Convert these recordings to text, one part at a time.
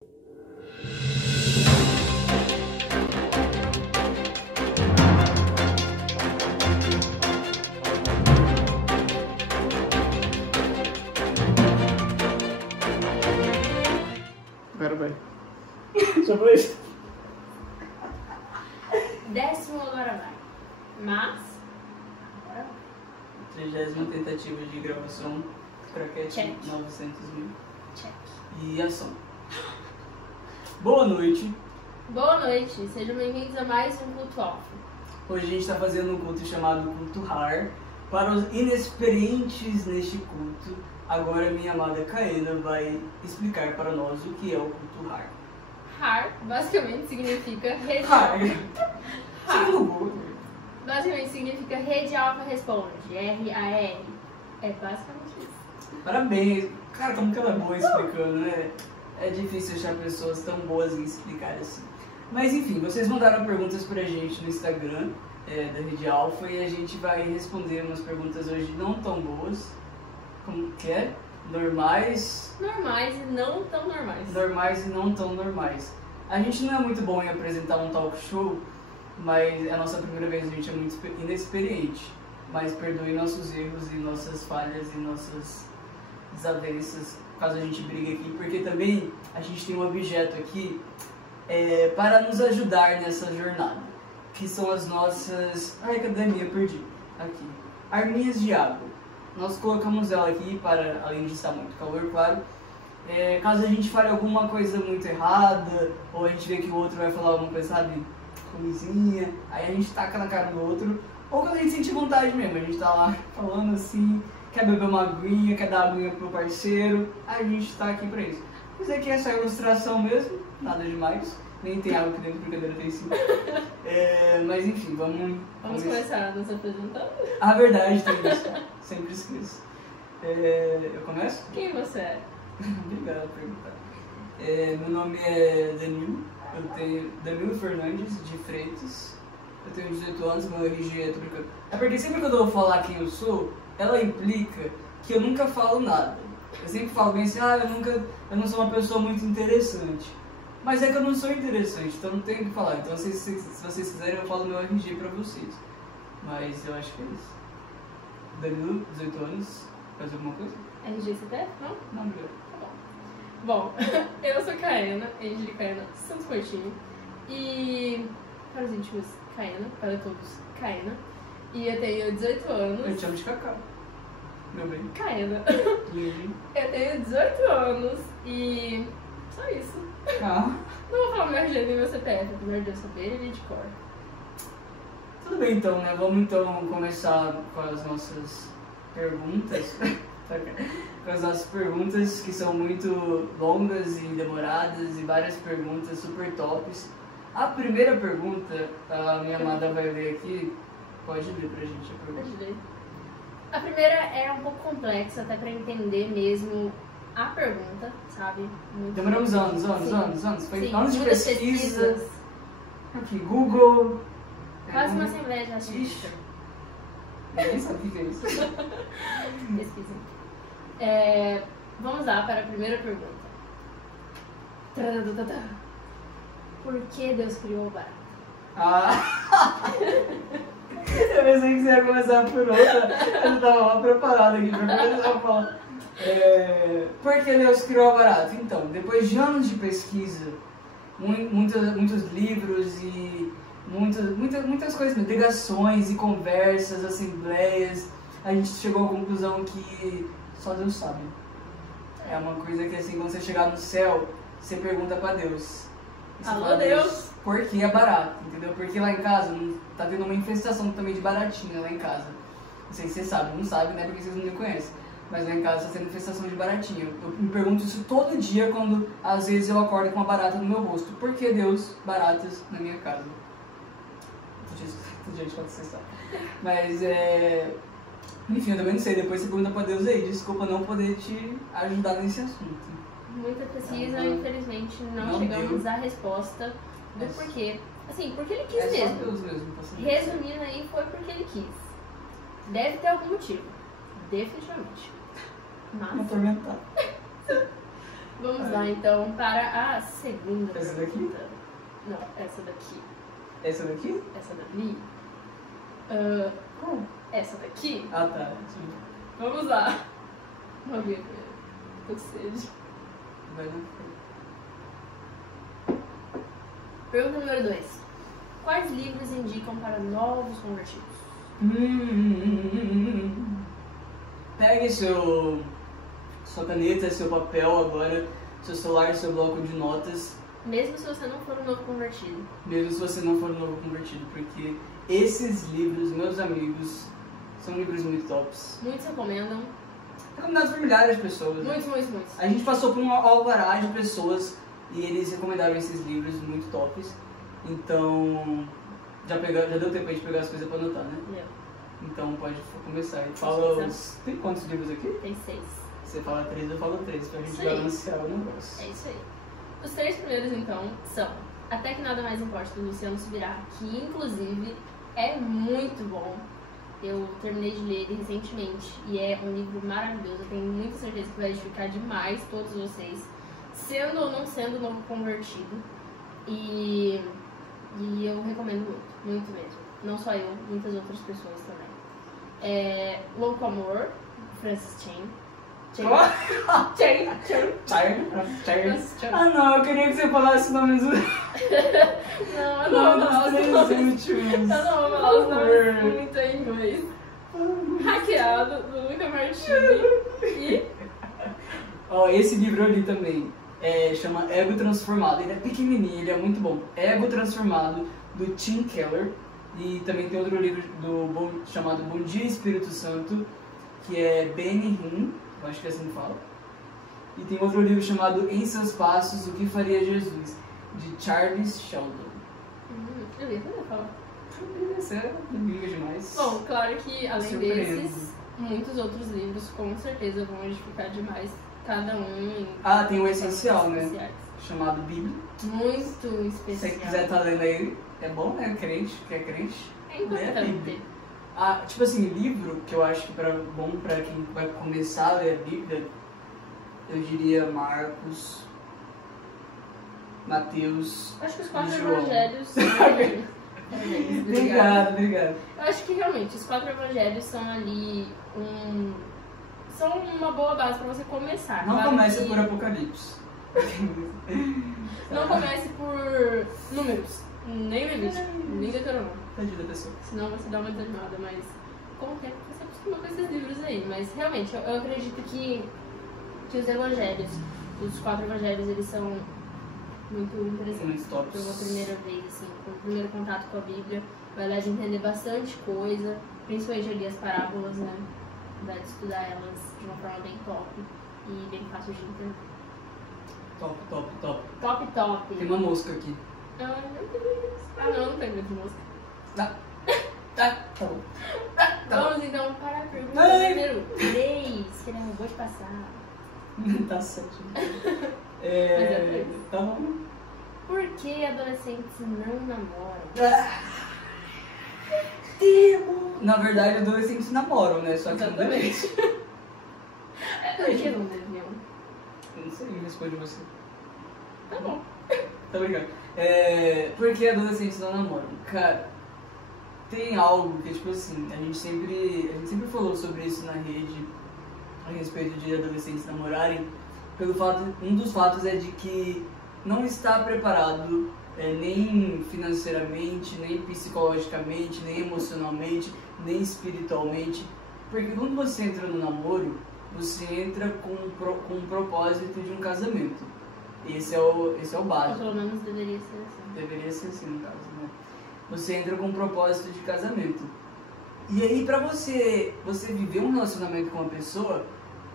Agora vai. Já foi isso? 10º agora vai. Mas... 30ª tentativa de gravação. Craquete Check. 900.000. Check. E ação. Boa noite. Boa noite, sejam bem-vindos a mais um Culto Alfa. Hoje a gente está fazendo um culto chamado Culto Har. Para os inexperientes neste culto, agora minha amada Kaena vai explicar para nós o que é o Culto Har. Har basicamente significa rede Har. Har. Sim, no Google. Basicamente significa Rede Alfa Responde. R-A-R. É basicamente isso. Parabéns. Cara, como que ela é boa explicando, né? É difícil achar pessoas tão boas em explicar assim. Mas enfim, vocês mandaram perguntas pra gente no Instagram da Rede Alfa e a gente vai responder umas perguntas hoje não tão boas. Como que é? Normais. Normais e não tão normais. Normais e não tão normais. A gente não é muito bom em apresentar um talk show, mas é a nossa primeira vez, a gente é muito inexperiente. Mas perdoe nossos erros e nossas falhas e nossas desavenças, caso a gente brigue aqui, porque também a gente tem um objeto aqui para nos ajudar nessa jornada, que são as nossas... Ai, cadê a minha? Perdi. Aqui. Arminhas de água. Nós colocamos ela aqui para, além de estar muito calor, claro, caso a gente fale alguma coisa muito errada, ou a gente vê que o outro vai falar alguma coisa, sabe, ruimzinha, aí a gente taca na cara do outro, ou quando a gente sente vontade mesmo, a gente tá lá falando assim, quer beber uma aguinha, quer dar aguinha pro parceiro, a gente tá aqui pra isso. Isso aqui é só ilustração mesmo, nada demais, nem tem água aqui dentro, brincadeira, tem sim. Mas enfim, vamos começar nos apresentando. A verdade tem isso, sempre esqueço. Eu começo? Quem você é? Obrigado por perguntar. Meu nome é Danilo, eu tenho Danilo Fernandes de Freitas, eu tenho 18 anos, meu RG é... Tô brincando. É porque sempre quando eu vou falar quem eu sou, ela implica que eu nunca falo nada. Eu sempre falo bem assim, eu não sou uma pessoa muito interessante. Mas é que eu não sou interessante, então não tenho o que falar. Então se vocês quiserem eu falo meu RG pra vocês. Mas eu acho que é isso. Danilo, 18 anos, faz alguma coisa? RG CPF? Não? Não, obrigado. Tá bom. Bom, eu sou Kaena, RG de Kaena Santos Coutinho. E para os íntimos, Kaena, para todos, Kaena. E eu tenho 18 anos. Eu te chamo de Cacau. Meu bem. Kaena. Lili. Eu tenho 18 anos e só isso. Ah. Não vou falar meu RG nem meu CPF, apesar de eu saber ele de cor. Tudo bem então, né? Vamos então começar com as nossas perguntas. Com as nossas perguntas que são muito longas e demoradas e várias perguntas super tops. A primeira pergunta, a minha amada vai ler aqui. Pode ler pra gente a pergunta. Pode ler. A primeira é um pouco complexa, até pra entender mesmo a pergunta, sabe? Muito Demoramos anos. Foi Sim, anos de muitas pesquisa. pesquisas. Aqui, Google. Quase uma assembleia de Ixi. artistas. Ninguém sabe o que é isso. Pesquisem. Vamos lá para a primeira pergunta. Tradadadadá. Por que Deus criou o barato? Ah! Eu pensei que você ia começar por outra. Eu estava mal preparado aqui para começar a falar. Por que Deus criou o barato? Então, depois de anos de pesquisa, muitos livros e muitas coisas, ligações e conversas, assembleias, a gente chegou à conclusão que só Deus sabe. É uma coisa que assim, quando você chegar no céu, você pergunta pra Deus. Alô, fala, Deus! Por que é barato, entendeu? Porque lá em casa tá tendo uma infestação também de baratinha lá em casa. Não sei se você sabe, não sabe, né? Porque vocês não me conhecem. Mas lá em casa tá tendo infestação de baratinha. Eu me pergunto isso todo dia quando às vezes eu acordo com uma barata no meu rosto. Por que Deus baratas na minha casa? Todo dia a gente pode acessar. Mas enfim, eu também não sei. Depois você pergunta pra Deus aí. Desculpa não poder te ajudar nesse assunto. Muita pesquisa, infelizmente, não chegamos à resposta do porquê. Assim, porque ele quis mesmo. Só Deus mesmo. Resumindo aí, foi porque ele quis. Deve ter algum motivo. Definitivamente. Mas... Atormentar. Vamos lá, então, para a segunda Essa daqui? pergunta. Não, essa daqui. Essa daqui? Essa dali. Essa daqui. Ah, tá. Sim. Vamos lá. Vamos ver primeiro. Tô com sede. Vai não. Pergunta número 2. Quais livros indicam para novos convertidos? Pegue sua caneta, seu papel agora, seu celular, seu bloco de notas, Mesmo se você não for um novo convertido. mesmo se você não for um novo convertido, porque esses livros, meus amigos, são livros muito tops. Muitos recomendam. Recomendados por milhares de pessoas. Muitos, muitos, muitos. A gente passou por um alvará de pessoas e eles recomendaram esses livros muito tops. Então, já deu tempo de pegar as coisas pra anotar, né? Meu, Então pode começar. E fala os... Tem quantos livros aqui? tem 6. Você fala 3, eu falo 3, pra gente Isso aí. balancear o negócio. É isso aí. Os 3 primeiros, então, são Até Que Nada Mais Importa, do Luciano Subirá, que inclusive é muito bom. Eu terminei de ler ele recentemente e é um livro maravilhoso. Eu tenho muita certeza que vai edificar demais todos vocês, sendo ou não sendo novo convertido. E eu recomendo muito, muito mesmo. Não só eu, muitas outras pessoas também. Louco Amor, Francis Chan. Francis Chan. Ah não, eu queria que você falasse o nome do... Não, eu não vou falar os nomes. Eu não vou falar os nomes muito em inglês. Hackeado, do Luca Martini. E Ó, esse livro eu li também. Chama Ego Transformado. Ele é pequenininho, ele é muito bom. Ego Transformado, do Tim Keller. E também tem outro livro chamado Bom Dia Espírito Santo, que é Benny Hinn, eu acho que é assim que fala. E tem outro livro chamado Em Seus Passos, O Que Faria Jesus, de Charles Sheldon. eu ia falar. Você é amiga demais. Bom, claro que além Surpreendo. desses, muitos outros livros com certeza vão edificar demais cada um em Ah, tem o essencial, né? especiais. Chamado Bíblia. Muito Se você especial. quiser estar lendo aí, é bom, né? Crente, que é crente. É importante. Ah, tipo assim, livro que eu acho que bom pra quem vai começar a ler a Bíblia, eu diria Marcos, Mateus, Acho que os 4 João. evangelhos são... Obrigado. Eu acho que realmente os 4 evangelhos são ali são uma boa base pra você começar. Não Claro comece que por Apocalipse. não comece por números, nem Levítico, nem Deuteronômio. Tadinha da pessoa. Senão você dá uma desanimada, mas com o tempo você acostuma com esses livros aí. Mas realmente, eu acredito que os evangelhos, os 4 evangelhos, eles são muito interessantes. Muito tops. Foi uma primeira vez, assim, foi o primeiro contato com a Bíblia. Vai dar de entender bastante coisa, principalmente ali as parábolas, né? Vai de estudar elas de uma forma bem top e bem fácil de entender. Top. Top! Tem uma mosca aqui. Ai, meu Deus. Ah, não tem muita música. Tá bom. Vamos então para a pergunta Ai. número 3, que ele acabou de passar. Tá certo. é Tá bom. Por que adolescentes não namoram? Na verdade, adolescentes namoram, né? Só que não devem. Exatamente. Por que não deviam? Eu não sei, responde você. Tá bom. Tá brincando. Por que adolescentes não namoram? Cara, tem algo que, tipo assim, a gente sempre falou sobre isso na rede, a respeito de adolescentes namorarem, um dos fatos é de que não está preparado nem financeiramente, nem psicologicamente, nem emocionalmente, nem espiritualmente, porque quando você entra no namoro, você entra com um propósito de um casamento. Esse é o Ou básico. pelo menos deveria ser assim. Deveria ser assim, no caso, né? Você entra com um propósito de casamento. E aí, pra você viver um relacionamento com uma pessoa,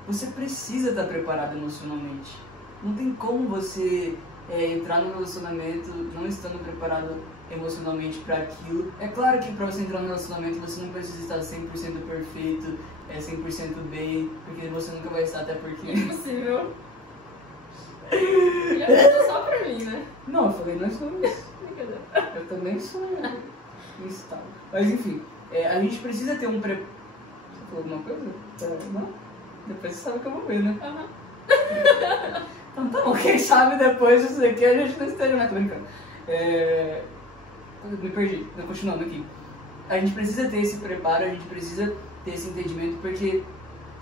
você precisa estar preparado emocionalmente. Não tem como você entrar num relacionamento não estando preparado emocionalmente para aquilo. É claro que para você entrar num relacionamento você não precisa estar 100% perfeito, 100% bem, porque você nunca vai estar, até porque... Impossível. Já falou só pra mim, né? Não, eu falei nós somos. Brincadeira. Eu também sou instável. Mas enfim, a gente precisa ter um Você falou alguma coisa? Não? Depois você sabe que eu vou ver, né? Aham. Então tá bom, quem sabe depois disso aqui a gente não esteja mais brincando. Me perdi, continuando aqui. A gente precisa ter esse preparo, a gente precisa ter esse entendimento, porque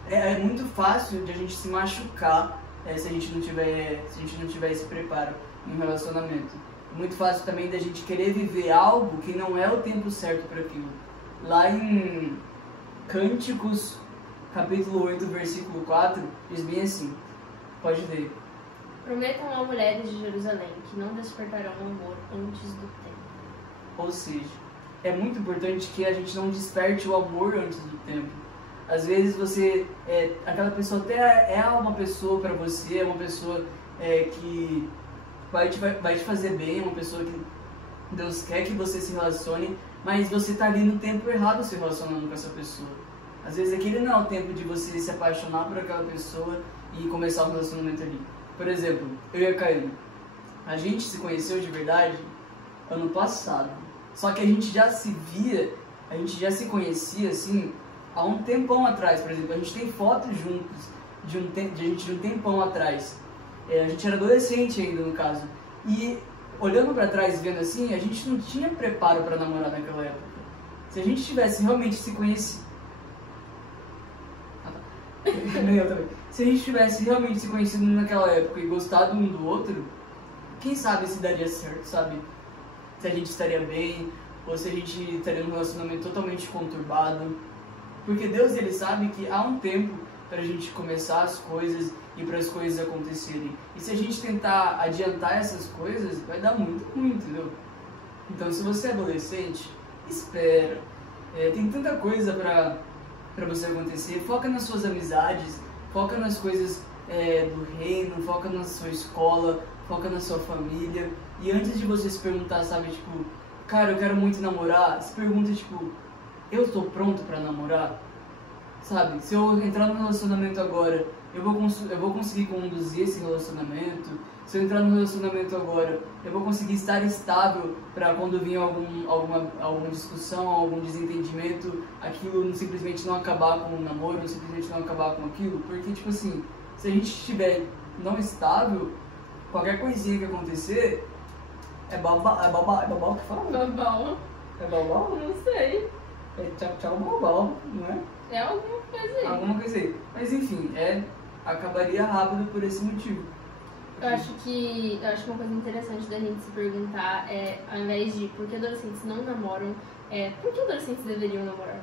é muito fácil de a gente se machucar se a gente não tiver esse preparo em um relacionamento. É muito fácil também da gente querer viver algo que não é o tempo certo para aquilo. Lá em Cânticos, capítulo 8, versículo 4, diz bem assim, pode ler. Prometam a mulheres de Jerusalém que não despertarão amor antes do tempo. Ou seja, é muito importante que a gente não desperte o amor antes do tempo. Às vezes aquela pessoa até é uma pessoa para você, é uma pessoa que vai te fazer bem, é uma pessoa que Deus quer que você se relacione, mas você tá ali no tempo errado se relacionando com essa pessoa. Às vezes aquele não é o tempo de você se apaixonar por aquela pessoa e começar um relacionamento ali. Por exemplo, eu e a Caína, a gente se conheceu de verdade ano passado. Só que a gente já se conhecia assim há um tempão atrás. Por exemplo, a gente tem fotos juntos de um tempão atrás. A gente era adolescente ainda, no caso. E olhando pra trás, vendo assim, a gente não tinha preparo pra namorar naquela época. Se a gente tivesse realmente se conhecido... Eu também. Se a gente tivesse realmente se conhecido naquela época e gostado um do outro, quem sabe se daria certo, sabe? Se a gente estaria bem, ou se a gente estaria num relacionamento totalmente conturbado. Porque Deus, Ele sabe que há um tempo para a gente começar as coisas e para as coisas acontecerem. E se a gente tentar adiantar essas coisas, vai dar muito ruim, entendeu? Então, se você é adolescente, espera. Tem tanta coisa para você acontecer. Foca nas suas amizades, foca nas coisas do reino, foca na sua escola, foca na sua família. E antes de você se perguntar, sabe, tipo, cara, eu quero muito namorar, se pergunta, tipo, eu estou pronto para namorar? Sabe, se eu entrar no relacionamento agora, eu vou conseguir conduzir esse relacionamento? Se eu entrar no relacionamento agora, eu vou conseguir estar estável para quando vir alguma discussão, algum desentendimento, aquilo simplesmente não acabar com o namoro, simplesmente não acabar com aquilo? Porque, tipo assim, se a gente estiver não estável, qualquer coisinha que acontecer, é babau que fala? Babau? É babau? Não sei. É tchau babau, não é? É alguma coisa aí. Alguma coisa aí. Mas enfim, acabaria rápido por esse motivo. Eu acho que uma coisa interessante da gente se perguntar ao invés de por que adolescentes não namoram, por que adolescentes deveriam namorar?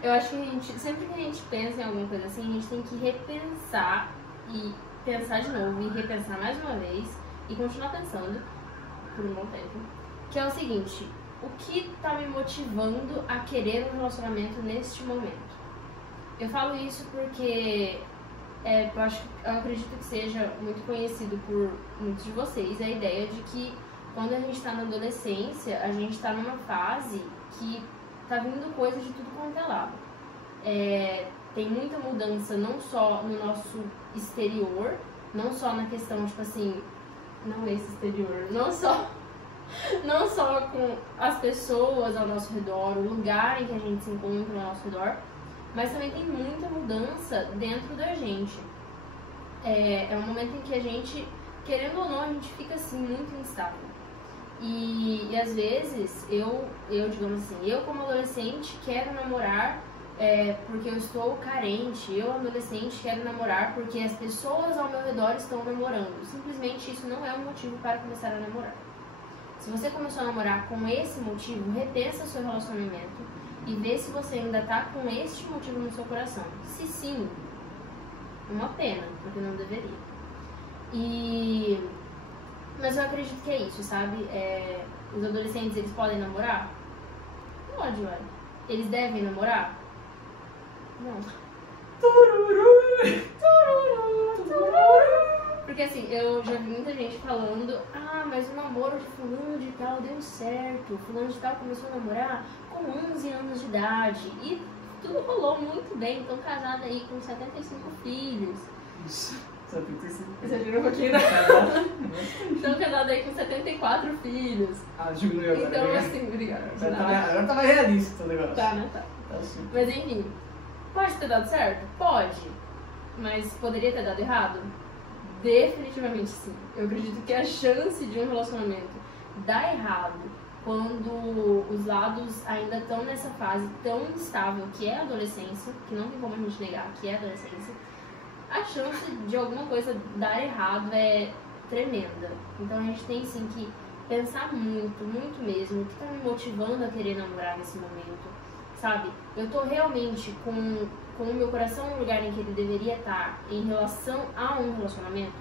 Eu acho que sempre que a gente pensa em alguma coisa assim, a gente tem que repensar e pensar de novo e repensar mais uma vez e continuar pensando por um bom tempo. Que é o seguinte, o que está me motivando a querer um relacionamento neste momento? Eu falo isso porque eu acredito que seja muito conhecido por muitos de vocês a ideia de que quando a gente está na adolescência, a gente está numa fase que tá vindo coisa de tudo quanto é lado. Tem muita mudança não só no nosso exterior, não só na questão, tipo assim, não esse exterior, não só com as pessoas ao nosso redor, o lugar em que a gente se encontra ao nosso redor, mas também tem muita mudança dentro da gente. É um momento em que a gente, querendo ou não, a gente fica assim muito instável. E às vezes, digamos assim, eu como adolescente quero namorar porque eu estou carente, eu adolescente quero namorar porque as pessoas ao meu redor estão namorando. Simplesmente isso não é um motivo para começar a namorar. Se você começou a namorar com esse motivo, repensa o seu relacionamento e vê se você ainda está com este motivo no seu coração. Se sim, uma pena, porque não deveria. Mas eu acredito que é isso, sabe? Os adolescentes, eles podem namorar? Pode, ué. Eles devem namorar? Não. Porque assim, eu já vi muita gente falando, mas o namoro de fulano de tal deu certo, fulano de tal começou a namorar com 11 anos de idade e tudo rolou muito bem, estão casados aí com 75 filhos. Você virou um pouquinho, né? Estão casados aí com 74 filhos. Diminuiu agora. Então, assim, obrigada. Agora tá mais realista o negócio. Tá, né? Tá. Tá assim. Mas enfim, Pode ter dado certo? Pode. Mas poderia ter dado errado? Definitivamente sim. Eu acredito que a chance de um relacionamento dar errado quando os lados ainda estão nessa fase tão instável que é a adolescência, que não tem como a gente negar que é a adolescência, a chance de alguma coisa dar errado é tremenda. Então a gente tem sim que pensar muito, muito mesmo, o que está me motivando a querer namorar nesse momento, sabe? Eu tô realmente com o meu coração no lugar em que ele deveria estar em relação a um relacionamento,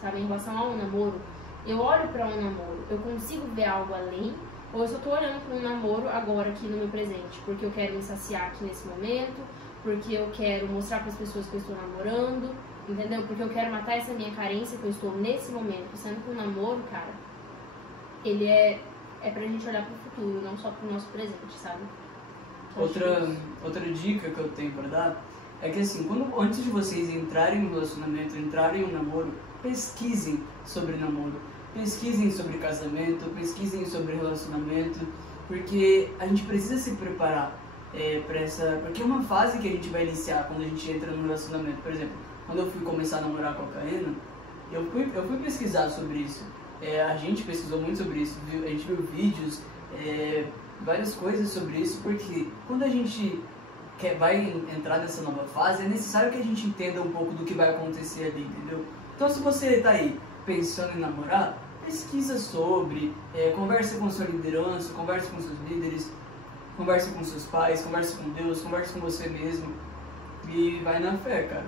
sabe? Em relação a um namoro. Eu olho pra um namoro, eu consigo ver algo além, ou eu só tô olhando pra um namoro agora aqui no meu presente, porque eu quero me saciar aqui nesse momento, porque eu quero mostrar pras pessoas que eu estou namorando, entendeu? Porque eu quero matar essa minha carência que eu estou nesse momento, sendo que o namoro, cara, ele é pra gente olhar pro futuro, não só pro nosso presente, sabe? Outra dica que eu tenho pra dar é que assim, antes de vocês entrarem no relacionamento, entrarem no namoro, pesquisem sobre namoro, pesquisem sobre casamento, pesquisem sobre relacionamento, porque a gente precisa se preparar para essa... Porque é uma fase que a gente vai iniciar quando a gente entra no relacionamento. Por exemplo, quando eu fui começar a namorar com a Caena, eu fui pesquisar sobre isso. A gente pesquisou muito sobre isso, a gente viu vídeos, várias coisas sobre isso, porque quando a gente vai entrar nessa nova fase, é necessário que a gente entenda um pouco do que vai acontecer ali, entendeu? Então, se você está aí pensando em namorar, pesquisa sobre, conversa com sua liderança, conversa com seus líderes, conversa com seus pais, conversa com Deus, conversa com você mesmo e vai na fé, cara.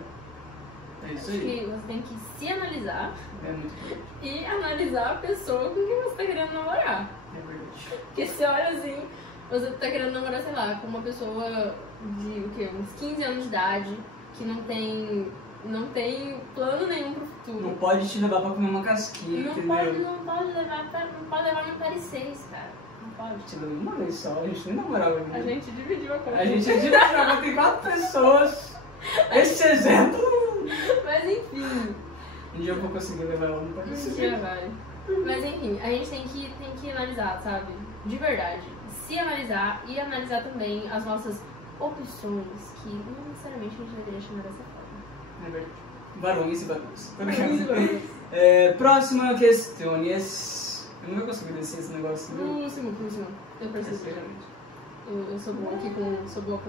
É isso aí. Acho que você tem que se analisar É muito importante. e analisar a pessoa com quem você está querendo namorar. É verdade. Porque se olha assim, você tá querendo namorar, sei lá, com uma pessoa de o quê? Uns 15 anos de idade, que não tem plano nenhum pro futuro. Não pode te levar pra comer uma casquinha, Não entendeu? pode levar no Paris, cara. Não pode. Te levei uma vez só, a gente nem namorava ainda. A gente dividiu a conta. A gente dividiu a conta em 4 pessoas. Esse exemplo. Mas enfim, Um dia eu vou conseguir levar ela no Paris. um dia vai. Mas enfim, a gente tem que analisar, sabe? De verdade. Se analisar e analisar também as nossas opções, que não necessariamente a gente deveria chamar dessa forma. É verdade. Varões e varões. Próxima questão. Eu não vou conseguir descer esse negócio. Viu? Próximo. Eu percebi. Eu sou boa aqui com o notebook.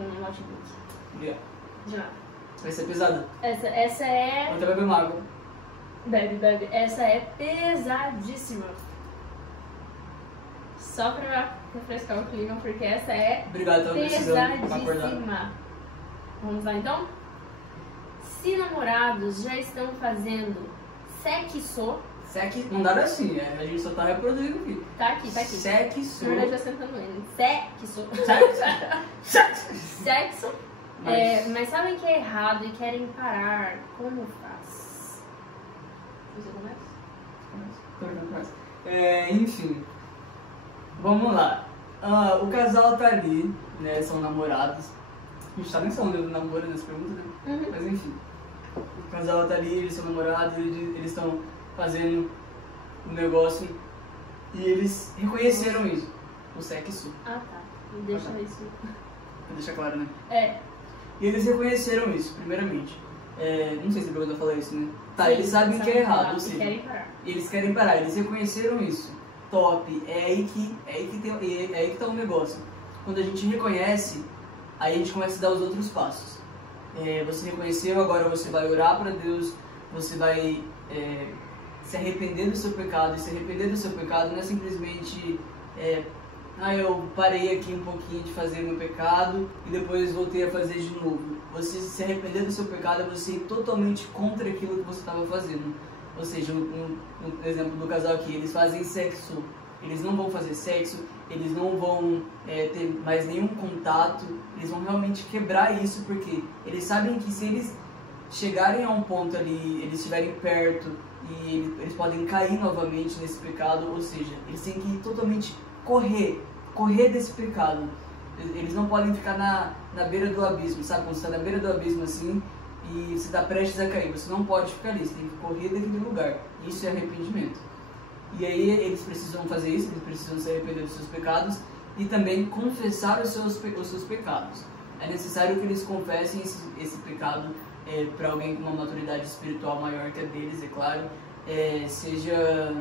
Obrigado. De nada. Vai ser pesada. Essa é... Vou até beber uma água. Bebe. Essa é pesadíssima. Só pra refrescar o clima, porque essa é Obrigado, tava precisando pra acordar. pesadíssima. Vamos lá então? Se namorados já estão fazendo sexo, Mandaram assim, a gente só tá reproduzindo aqui. tá aqui. Sexo. Na verdade, já sentando ele. Sexo. Mas sabem que é errado e querem parar. Como faz? Você começa? Enfim, vamos lá. O casal tá ali, né? São namorados. A gente tá nem falando do namoro nessa pergunta, né? Uhum. Mas enfim, o casal tá ali, eles são namorados, eles estão fazendo um negócio e eles reconheceram isso, o sexo. Ah, tá. Deixa isso. Pra deixar claro, né? E eles reconheceram isso, primeiramente. Não sei se a pergunta falou isso, né? Tá, Sim, eles sabem que é errado, ou e seja, querem parar. eles querem parar, eles reconheceram isso. Top, é aí que tá o negócio. Quando a gente reconhece, aí a gente começa a dar os outros passos. Você reconheceu, agora você vai orar para Deus, você vai se arrepender do seu pecado. E se arrepender do seu pecado não é simplesmente eu parei aqui um pouquinho de fazer meu pecado e depois voltei a fazer de novo. Você se arrepender do seu pecado é você ir totalmente contra aquilo que você estava fazendo. Ou seja, no exemplo do casal aqui, eles fazem sexo, eles não vão fazer sexo, eles não vão ter mais nenhum contato, eles vão realmente quebrar isso, porque eles sabem que se eles chegarem a um ponto ali, eles estiverem perto e eles podem cair novamente nesse pecado, ou seja, eles têm que ir totalmente correr desse pecado. Eles não podem ficar na beira do abismo, sabe? Quando você está na beira do abismo assim e você está prestes a cair, você não pode ficar ali, você tem que correr daquele lugar. Isso é arrependimento. E aí eles precisam fazer isso, eles precisam se arrepender dos seus pecados e também confessar os seus pecados. É necessário que eles confessem esse pecado para alguém com uma maturidade espiritual maior que a deles, é claro. Seja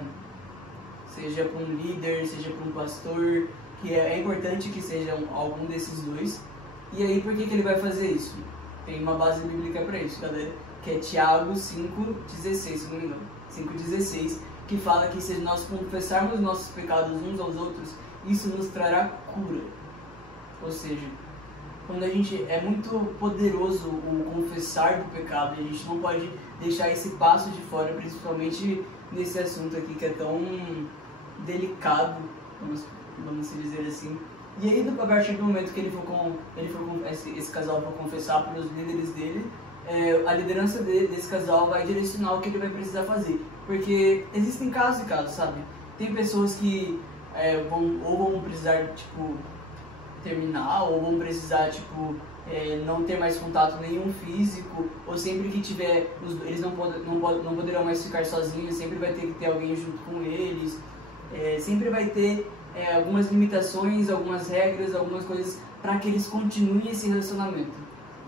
para um líder, seja para um pastor, que é importante que seja algum desses dois. E aí, por que ele vai fazer isso? Tem uma base bíblica para isso, galera, que é Tiago 5,16, se não me engano, 5,16, que fala que se nós confessarmos nossos pecados uns aos outros, isso nos trará cura. Ou seja, quando a gente é muito poderoso o confessar do pecado, a gente não pode deixar esse passo de fora, principalmente nesse assunto aqui que é tão delicado, vamos dizer assim. E aí, a partir do momento que esse casal for confessar para os líderes dele, a liderança desse casal vai direcionar o que ele vai precisar fazer. Porque existem casos e casos, sabe? Tem pessoas que vão precisar, tipo, terminar, ou vão precisar, tipo, não ter mais contato nenhum físico, ou sempre que tiver, eles não poderão mais ficar sozinhos, sempre vai ter que ter alguém junto com eles, sempre vai ter algumas limitações, algumas regras, algumas coisas para que eles continuem esse relacionamento.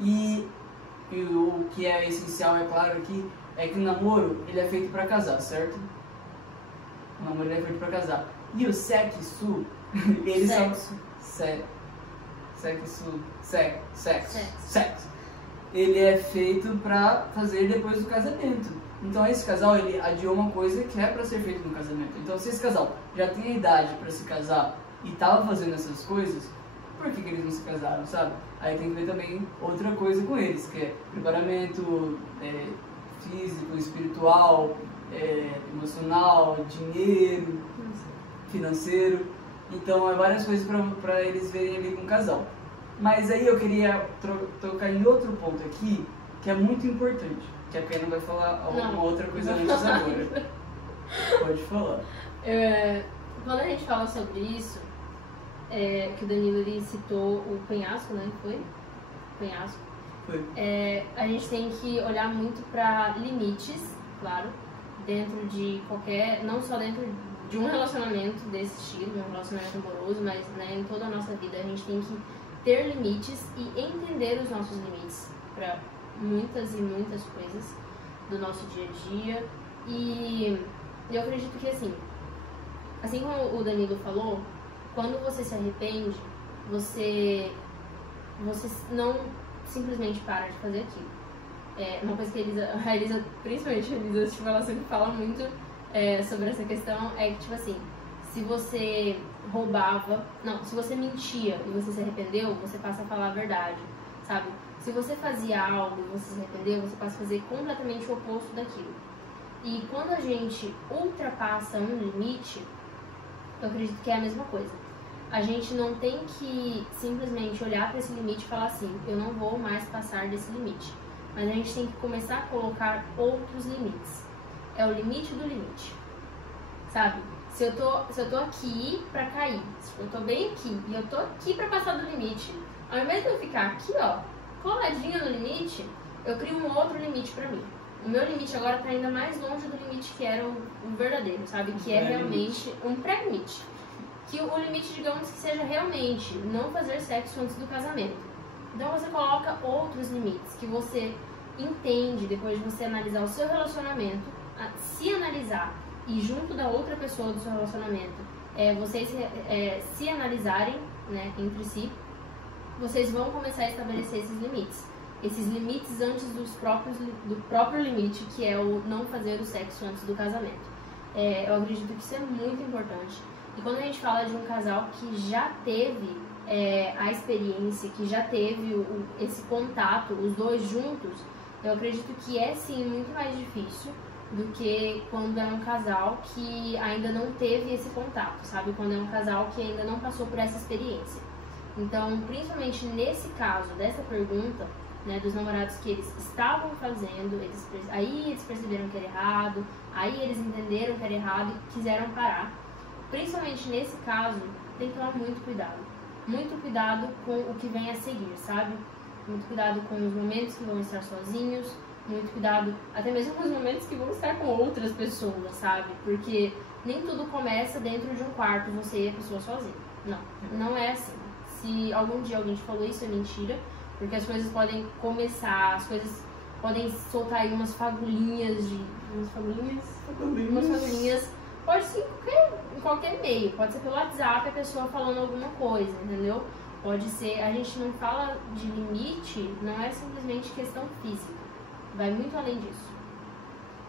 E o que é essencial, é claro, aqui, é que o namoro, ele é feito para casar, certo? O namoro ele é feito para casar. E o sexo, ele sexo. Ele é feito para fazer depois do casamento. Então esse casal, ele adiou uma coisa que é para ser feito no casamento. Então se esse casal já tem a idade para se casar e estava fazendo essas coisas, por que eles não se casaram, sabe? Aí tem que ver também outra coisa com eles, que é preparamento físico, espiritual, emocional, dinheiro, financeiro. Então é várias coisas para eles verem ali com o casal. Mas aí eu queria tocar em outro ponto aqui, que é muito importante. Que a Pena vai falar alguma outra coisa antes agora. Pode falar. Quando a gente fala sobre isso, que o Danilo ele citou o penhasco, né? Foi? Penhasco. Foi. A gente tem que olhar muito para limites, claro, dentro de qualquer, não só dentro de um relacionamento desse estilo, um relacionamento amoroso, mas, né, em toda a nossa vida a gente tem que ter limites e entender os nossos limites para muitas e muitas coisas do nosso dia a dia. E eu acredito que assim como o Danilo falou, quando você se arrepende, você não simplesmente para de fazer aquilo. Uma coisa que a Elisa, principalmente a Elisa, tipo, ela sempre fala muito sobre essa questão, é que, tipo assim, se você se você mentia e você se arrependeu, você passa a falar a verdade, sabe? Se você fazia algo e você se arrependeu, você passa a fazer completamente o oposto daquilo. E quando a gente ultrapassa um limite, eu acredito que é a mesma coisa. A gente não tem que simplesmente olhar para esse limite e falar assim, eu não vou mais passar desse limite. Mas a gente tem que começar a colocar outros limites. É o limite do limite, sabe? Se eu tô aqui pra cair, se eu tô bem aqui e eu tô aqui pra passar do limite, ao invés de eu ficar aqui, ó, coladinha no limite, eu crio um outro limite pra mim. O meu limite agora tá ainda mais longe do limite que era o verdadeiro, sabe? Que é realmente um pré-limite. Que o limite, digamos, que seja realmente não fazer sexo antes do casamento. Então você coloca outros limites que você entende depois de você analisar o seu relacionamento, se analisar e junto da outra pessoa do seu relacionamento, vocês se analisarem, né, entre si, vocês vão começar a estabelecer esses limites. Esses limites antes do próprio limite, que é o não fazer o sexo antes do casamento. Eu acredito que isso é muito importante. E quando a gente fala de um casal que já teve a experiência, que já teve esse contato, os dois juntos, eu acredito que é sim muito mais difícil do que quando é um casal que ainda não teve esse contato, sabe? Quando é um casal que ainda não passou por essa experiência. Então, principalmente nesse caso, dessa pergunta, né, dos namorados que eles estavam fazendo, aí eles perceberam que era errado, aí eles entenderam que era errado e quiseram parar. Principalmente nesse caso, tem que tomar muito cuidado. Muito cuidado com o que vem a seguir, sabe? Muito cuidado com os momentos que vão estar sozinhos, muito cuidado até mesmo com os momentos que vão estar com outras pessoas, sabe? Porque nem tudo começa dentro de um quarto, você e a pessoa sozinha. Não é assim. Se algum dia alguém te falou isso, é mentira. Porque as coisas podem começar, as coisas podem soltar aí umas fagulhinhas de... Umas fagulhinhas. Pode ser em qualquer meio. Pode ser pelo WhatsApp, a pessoa falando alguma coisa, entendeu? Pode ser... A gente não fala de limite, não é simplesmente questão física. Vai muito além disso.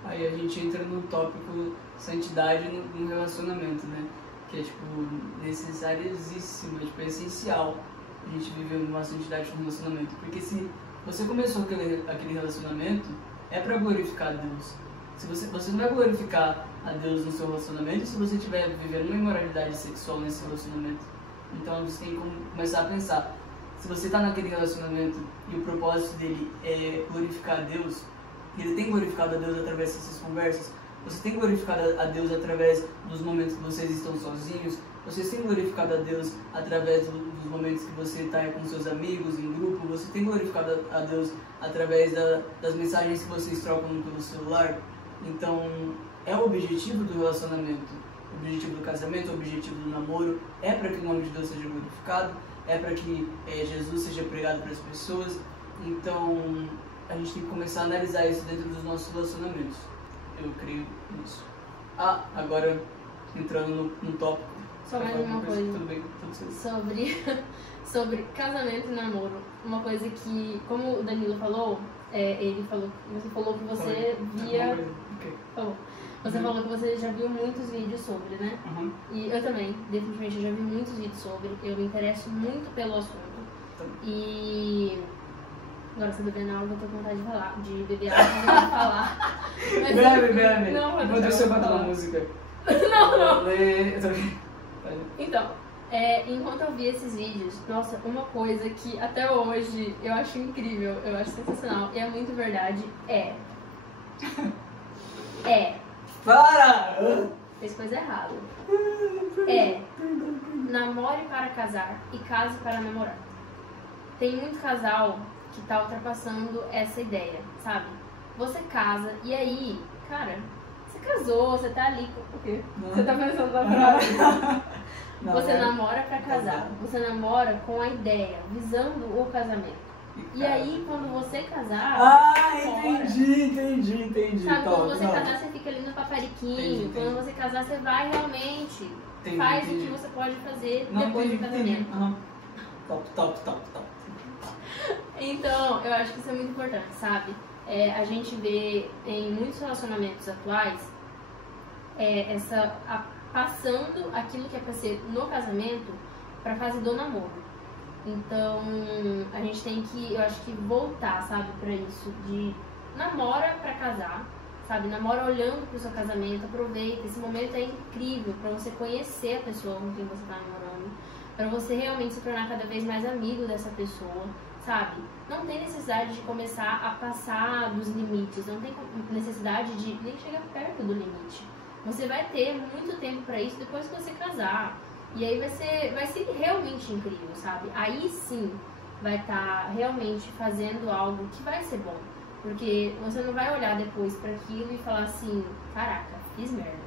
Aí a gente entra no tópico santidade no relacionamento, né? Que é, tipo, necessariosíssimo, tipo, é essencial a gente viver uma santidade no relacionamento. Porque se você começou aquele relacionamento, é pra glorificar a Deus. Se você não vai glorificar a Deus no seu relacionamento se você estiver vivendo uma imoralidade sexual nesse relacionamento. Então você tem que começar a pensar, se você está naquele relacionamento e o propósito dele é glorificar a Deus, e ele tem glorificado a Deus através dessas conversas, você tem glorificado a Deus através dos momentos que vocês estão sozinhos, vocês têm glorificado a Deus através dos momentos que você está com seus amigos, em grupo, você tem glorificado a Deus através das mensagens que vocês trocam pelo celular. Então, é o objetivo do relacionamento, o objetivo do casamento, o objetivo do namoro, é para que o nome de Deus seja glorificado, é para que Jesus seja pregado para as pessoas. Então, a gente tem que começar a analisar isso dentro dos nossos relacionamentos. Eu creio nisso. Agora, entrando no tópico. Só mais uma coisa. Tudo bem, tudo certo. Sobre casamento e namoro. Uma coisa que, como o Danilo falou, você falou que você via... Okay. Falou. Você falou que você já viu muitos vídeos sobre, né? Uhum. E eu também, definitivamente, já vi muitos vídeos sobre. Eu me interesso muito pelo assunto. E... Agora você bebendo água, eu tô com vontade de falar. De beber água, de falar. Bebe. Não, enquanto você bota uma música. Não. Então, enquanto eu vi esses vídeos, nossa, uma coisa que até hoje eu acho incrível, eu acho sensacional, e é muito verdade, Para! Fez coisa errada. Namore para casar e case para namorar. Tem muito casal que tá ultrapassando essa ideia, sabe? Você casa e aí, cara, você casou, você tá ali com o quê? Você tá pensando na frase? Você namora pra casar, você namora com a ideia, visando o casamento. E aí, quando você casar... Entendi. Sabe, quando você casar, você fica ali no papariquinho. Quando você casar, você vai realmente... Faz o que você pode fazer depois do casamento. Top. Então, eu acho que isso é muito importante, sabe? A gente vê em muitos relacionamentos atuais passando aquilo que é pra ser no casamento pra fase do namoro. Então, a gente tem que, eu acho que voltar, sabe, pra isso, de namora pra casar, sabe? Namora olhando pro seu casamento, aproveita, esse momento é incrível pra você conhecer a pessoa com quem você tá namorando, pra você realmente se tornar cada vez mais amigo dessa pessoa, sabe? Não tem necessidade de começar a passar dos limites, não tem necessidade de nem chegar perto do limite. Você vai ter muito tempo pra isso depois que você casar. E aí vai ser realmente incrível, sabe? Aí sim vai estar realmente fazendo algo que vai ser bom. Porque você não vai olhar depois pra aquilo e falar assim, caraca, fiz merda.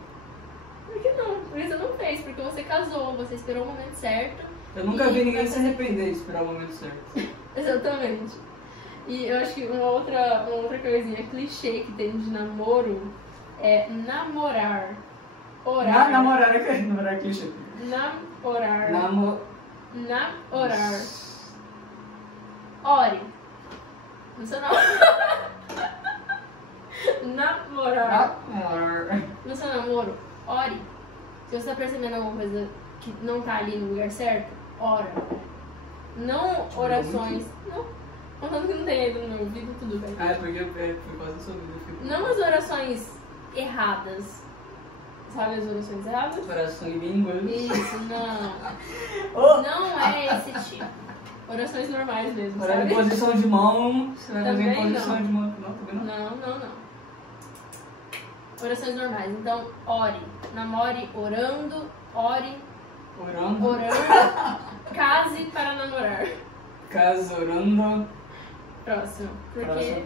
Por que não? Porque você não fez, porque você casou, você esperou o momento certo. Eu nunca vi ninguém se arrepender de esperar o momento certo. Exatamente. E eu acho que uma outra coisinha clichê que tem de namoro é namorar. Orar. Namorar é clichê. Namorar. Namorar. Ore. No seu namoro. Namorar. No seu namoro, ore. Se você tá percebendo alguma coisa que não tá ali no lugar certo, ora. Não orações. Não. Contando que não tem ainda no meu ouvido, tudo bem. É porque foi quase sua vida. Não as orações erradas. Sabe as orações erradas? Oração em línguas. Isso, não. Não é esse tipo. Orações normais mesmo, Orar sabe? em posição de mão, você vai fazer em Também posição não. de mão. Não, também não. Não. Orações normais. Então, ore. Namore orando, ore Orando. Case para namorar. Casa orando. Próximo. Porque...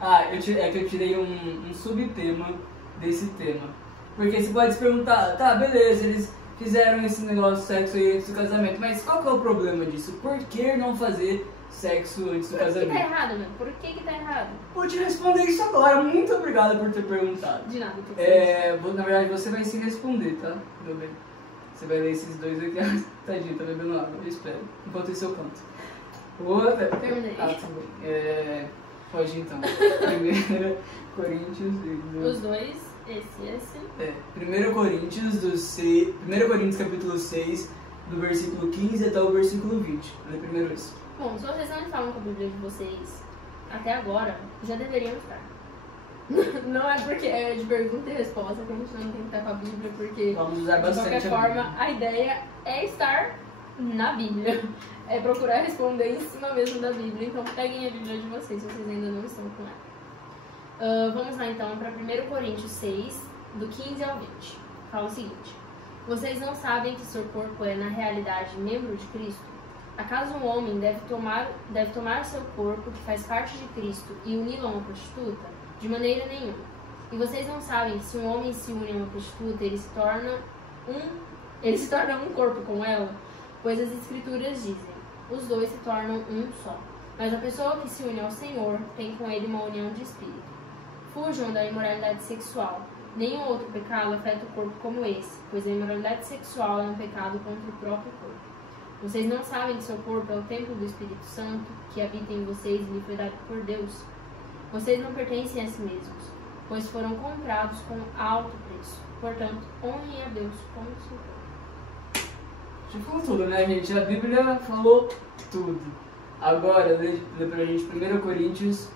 É que eu tirei um subtema desse tema. Porque você pode se perguntar, tá, beleza, eles fizeram esse negócio de sexo aí antes do casamento, mas qual que é o problema disso? Por que não fazer sexo antes do Por que casamento. tá errado, mano? Por que tá errado? Vou te responder isso agora. Muito obrigado por ter perguntado. De nada, tô Na verdade, você vai se responder, tá? Meu bem. Você vai ler esses 2 aqui. Tadinho, tá bebendo água. Eu espero. Enquanto isso eu canto. Outra. Terminei. Tudo bem. Pode ir, então. 1 Coríntios. Os dois, esse. 1 Coríntios capítulo 6, do versículo 15 até o versículo 20. Lê primeiro isso. Bom, se vocês não estavam com a Bíblia de vocês até agora, já deveriam estar. Não é porque é de pergunta e resposta que a gente não tem que estar com a Bíblia, porque Vamos usar de bastante qualquer a forma Bíblia. a ideia é estar na Bíblia. É procurar responder em cima mesmo da Bíblia. Então peguem a Bíblia de vocês se vocês ainda não estão com ela. Vamos lá então para 1 Coríntios 6, do 15 ao 20. Fala o seguinte: vocês não sabem que seu corpo é na realidade membro de Cristo? Acaso um homem deve tomar seu corpo, que faz parte de Cristo, e uni-lo a uma prostituta? De maneira nenhuma. E vocês não sabem que se um homem se une a uma prostituta, ele se torna um corpo com ela? Pois as Escrituras dizem: os dois se tornam um só. Mas a pessoa que se une ao Senhor tem com ele uma união de espírito. Fujam da imoralidade sexual. Nenhum outro pecado afeta o corpo como esse, pois a imoralidade sexual é um pecado contra o próprio corpo. Vocês não sabem que seu corpo é o templo do Espírito Santo, que habita em vocês e lhe foi dado por Deus? Vocês não pertencem a si mesmos, pois foram comprados com alto preço. Portanto, honrem a Deus com o seu corpo. Já falou tudo, né, gente? A Bíblia falou tudo. Agora, lê pra gente 1 Coríntios,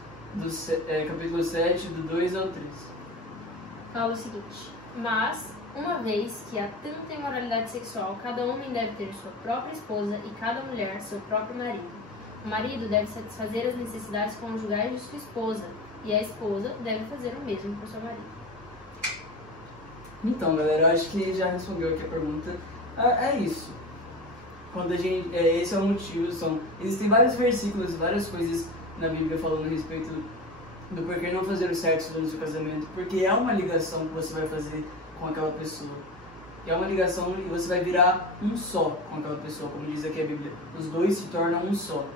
capítulo 7, do 2 ao 3. Fala o seguinte: mas, uma vez que há tanta imoralidade sexual, cada homem deve ter sua própria esposa e cada mulher seu próprio marido. O marido deve satisfazer as necessidades conjugais de sua esposa, e a esposa deve fazer o mesmo por seu marido. Então, galera, eu acho que já respondeu aqui a pergunta. É isso. Quando a gente, esse é o motivo. Existem vários versículos, várias coisas na Bíblia falando a respeito do porquê não fazer o sexo antes do casamento. Porque é uma ligação que você vai fazer com aquela pessoa. É uma ligação e você vai virar um só com aquela pessoa, como diz aqui a Bíblia. Os dois se tornam um só.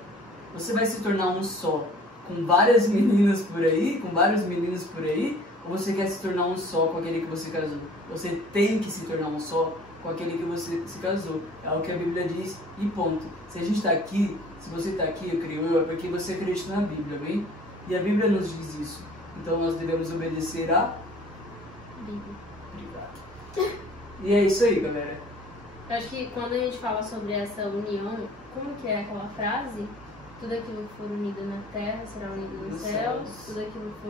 Você vai se tornar um só com várias meninas por aí, com vários meninos por aí, ou você quer se tornar um só com aquele que você casou? Você tem que se tornar um só com aquele que você se casou. É o que a Bíblia diz e ponto. Se a gente está aqui, se você está aqui, eu creio, é porque você acredita na Bíblia, bem? E a Bíblia nos diz isso. Então nós devemos obedecer a Bíblia. Obrigado. E é isso aí, galera. Eu acho que quando a gente fala sobre essa união, como que é aquela frase? Tudo aquilo que for unido na terra será unido nos céus. Tudo aquilo que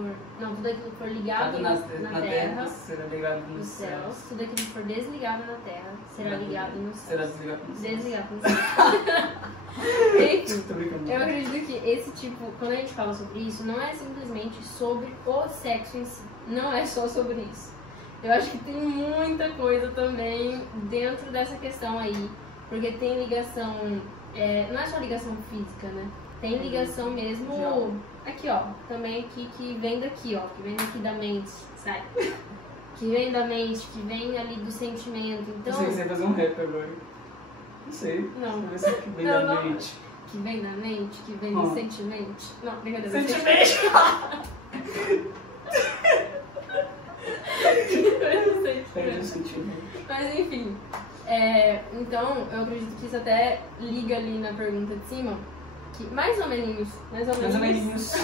for ligado na terra será ligado nos céus. Tudo aquilo que for desligado na terra será ligado nos céus. Será desligado nos céus. Desligado nos céus. Enfim, Tô brincando. eu acredito que esse tipo, quando a gente fala sobre isso, não é simplesmente sobre o sexo em si. Não é só sobre isso. Eu acho que tem muita coisa também dentro dessa questão aí. Porque tem ligação, não é só ligação física, né? Tem ligação mesmo, aqui ó, também aqui que vem daqui ó, que vem aqui da mente, sabe? Que vem da mente, que vem ali do sentimento, então... Não sei se você vai fazer um rap agora. Não sei. Não. Vai ser que vem Não, da não. mente. Que vem da mente, que vem do sentimento. Não, brincadeira. Sentimento! Sentimento. Sentimento. Mas enfim, então eu acredito que isso até liga ali na pergunta de cima, que mais ou menos, Mais ou menos. mais ou menos,